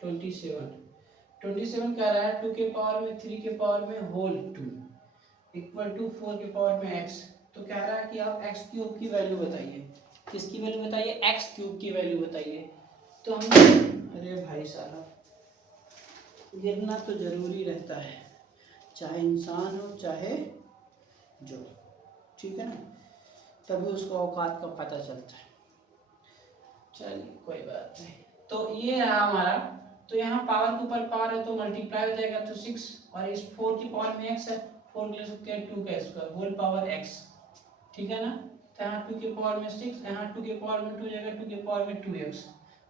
27 कह रहा है 2 के पावर में 3 के पावर में होल 2 इक्वल टू 4 के पावर में x। तो कह रहा है कि आप x क्यूब की वैल्यू बताइए। किसकी वैल्यू बताइए? x क्यूब की वैल्यू बताइए। तो हम, अरे भाई साहब, गिरना तो जरूरी रहता है, चाहे इंसान हो चाहे जो, ठीक है ना, तभी उसको औकात का पता चलता है। चलिए कोई बात नहीं। तो ये रहा हमारा, तो यहाँ पावर के ऊपर पावर है तो मल्टीप्लाई हो जाएगा तो 6, और इस 4 की पावर में x है, 4 ले सकते हैं 2 का स्क्वायर होल पावर x। ठीक है ना। तो यहाँ 2 के पावर में 6, यहाँ 2 के पावर में 2 जाएगा, 2 के पावर में 2x।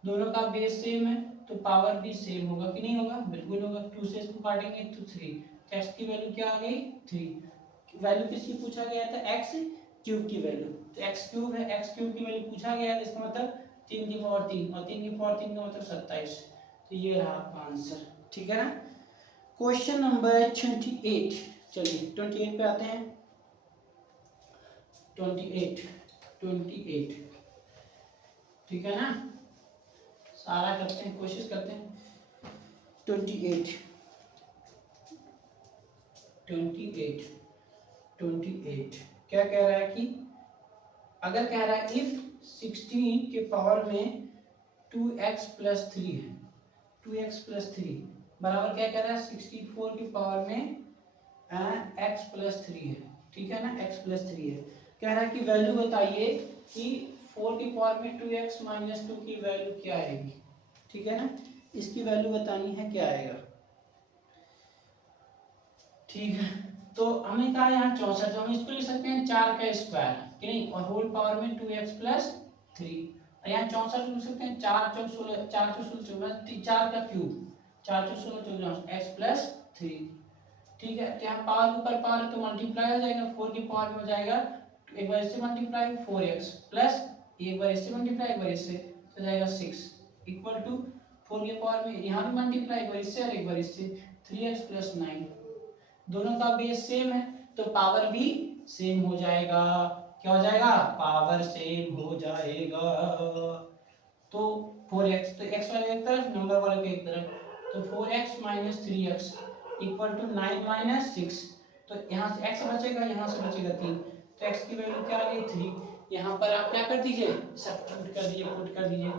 दोनों का बेस सेम है तो पावर भी सेम होगा कि नहीं होगा? बिल्कुल होगा। 2 से इसको काटेंगे तो 3, तो x की वैल्यू क्या आ गई? 3। वैल्यू किसकी पूछा गया था? x क्यूब की वैल्यू, तो x क्यूब है, x क्यूब की वैल्यू पूछा गया है, इसका मतलब 3 की पावर 3, और 3 की पावर 3 का मतलब 27। तो ये रहा आपका आंसर। ठीक है ना। Question number 28। चलिए 28 पे आते हैं। 28 ठीक है ना। सारा करते हैं, कोशिश करते हैं। 28 क्या कह रहा है कि अगर कह रहा है इफ 16 के पावर में 2x + 3 है, 2x + 3 बराबर क्या कह रहा है? 64 की पावर में x + 3 है। ठीक है ना, x + 3 है। कह रहा है कि वैल्यू बताइए कि 4 की पावर में 2x - 2 की वैल्यू क्या आएगी। ठीक है ना, इसकी वैल्यू बतानी है, क्या आएगा। ठीक है, तो हमने कहा यहाँ 64, तो हम इसको लिख सकते हैं 4 का स्क्वायर कि नहीं, और होल पावर में 2x + 3, और यहाँ 64 लिख सकते हैं 4 × 16, 4 × 16 4 का क्यूब, 4 × 16 14 x + 3। ठीक है, तो यहाँ पावर के ऊपर पावर तो मल्टीप्लाई हो जाएगा, 4 की पावर में हो जाएगा, एक बार इससे मल्टीप्लाई 4x प्लस एक बार इससे मल्टीप्लाई एक बार इससे, तो जाएगा 6 इक्वल टू 4 की पावर में यहाँ भी मल्टीप्लाई एक बार इससे और एक बार इससे, 3x + 9। दोनों का बेस सेम है तो पावर भी सेम हो जाएगा। क्या हो जाएगा? पावर सेम हो जाएगा। तो 4x, तो x वाले एक तरफ, नंबर वाले के एक तरफ, तो 4x - 3x इक्वल टू 9 - 6। तो यहाँ से x बचेगा, यहाँ से बचेगा 3, तो x की वैल्यू क्या आ गई? 3। यहाँ पर आप क्या कर दीजिए? सब्स्टिट्यूट कर दीजिए, पुट कर दीजिए।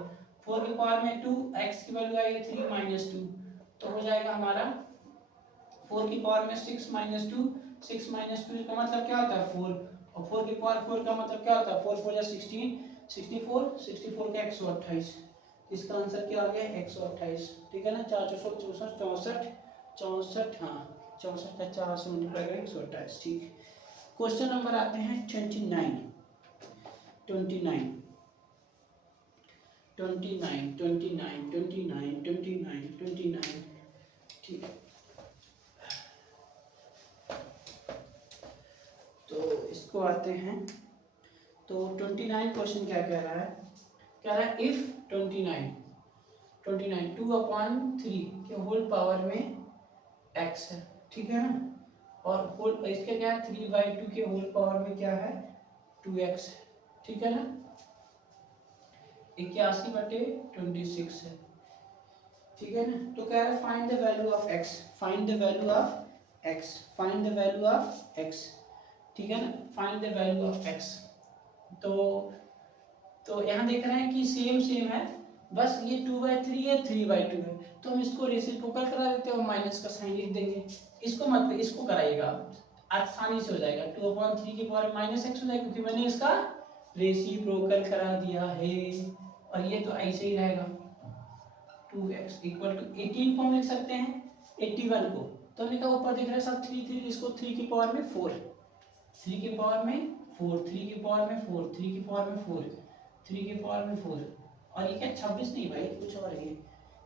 4 की पावर में 2, x की वैल्यू आएगी 3 - 2, तो हो जाएगा हमारा 4 की पावर में 6 - 2, 6 - 2 का मतलब क्या होता है? 4, और 4 की पावर 4 का मतलब क्या होता है? 4 4 16, 64, 64 का 128। इसका आंसर क्या आ गया? 128। ठीक है ना, 4 4 64 64 64, हाँ 64 का 4 से मल्टीप्लाई करेंगे 128। ठीक। क्वेश्चन नंबर आते हैं 29 29 29 29 29 29 29। ठीक है, तो इसको आते हैं। तो 29 क्वेश्चन क्या कह रहा है? कह रहा है इफ 29 2/3 के होल पावर में x है। ठीक है ना, और होल इसके क्या है? 3/2 के होल पावर में क्या है? 2x है। ठीक है ना, 81/26 है। ठीक है ना, तो कह रहा है find the value of x, find the value of x, find the value of x। ठीक है ना, find the value of x। तो यहाँ देख रहे हैं कि सेम सेम है, बस ये 2/3 है, 3/2 है, तो हम इसको रेसिप्रोकल करा देते हैं और माइनस का साइन लिख देंगे। इसको मत, इसको कराइएगा, आसानी से हो जाएगा। 2/3 की पावर -x हो जाएगा क्योंकि मैंने इसका रेसिप्रोकल करा दिया है, और ये तो ऐसे ही रहेगा। 2x इक्वल टू 18 को हम लिख सकते हैं 81 को, तो हमने कहा ऊपर दिख रहा है सब 3 3, इसको 3 की पावर में 4, 3 की पावर में 4, 3 की पावर में 4, 3 की पावर में 4, 3 के पावर में 4, और ये क्या 26 नहीं भाई, कुछ और है,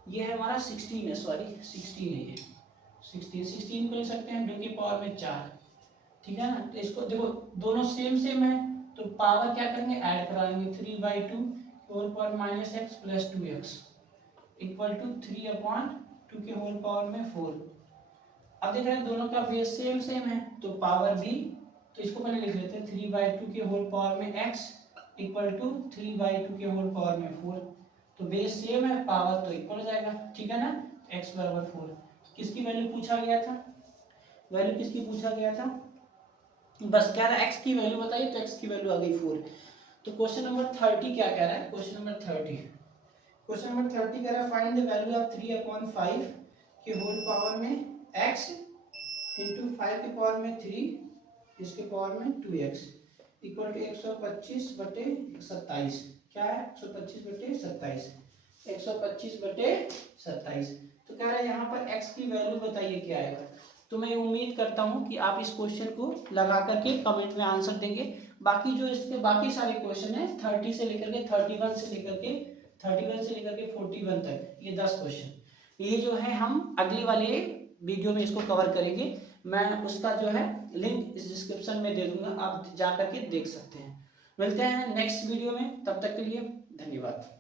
ये है हमारा 16 है, सॉरी 16 है ये, 16 को ले सकते हैं 2 के पावर में 4, ठीक है ना। तो इसको देखो दोनों सेम सेम है, तो पावर क्या करेंगे, ऐड कराएंगे, 3/2 whole power minus x plus 2x equal to 3/2 के होल पावर में 4। अब देख रहे हैं दोनों का बेस सेम सेम है, तो पावर भी, तो इसको पहले लिख लेते हैं 3/2 के होल पावर में x इक्वल टू 3/2 के होल पावर में 4। तो बेस सेम है, पावर तो इक्वल हो जाएगा, ठीक है ना। x बराबर 4, किसकी वैल्यू पूछा गया था, वैल्यू किसकी पूछा गया था, बस कह रहा है x की वैल्यू बताइए, तो x की वैल्यू आ गई 4। तो क्वेश्चन नंबर 30 क्या कह रहा है, क्वेश्चन नंबर 30 कह रहा है फाइंड द वैल्यू ऑफ 3/5 के होल पावर में x इंटू 5 के पावर में 3 इसके पावर में 2x इक्वल टू 125/27। क्या है 125/27, 125/27। तो कह रहा है यहाँ पर x की वैल्यू बताइए क्या आएगा। तो मैं उम्मीद करता हूँ कि आप इस क्वेश्चन को लगा करके कमेंट में आंसर देंगे। बाकी जो इसके बाकी सारे क्वेश्चन हैं 30 से लेकर के 31 से लेकर के 41 तक, ये 10 क्वेश्चन, ये जो है हम अगली वाले वीडियो में इसको कवर करेंगे। मैं उसका जो है लिंक इस डिस्क्रिप्शन में दे दूंगा, आप जा करके देख सकते हैं। मिलते हैं नेक्स्ट वीडियो में, तब तक के लिए धन्यवाद।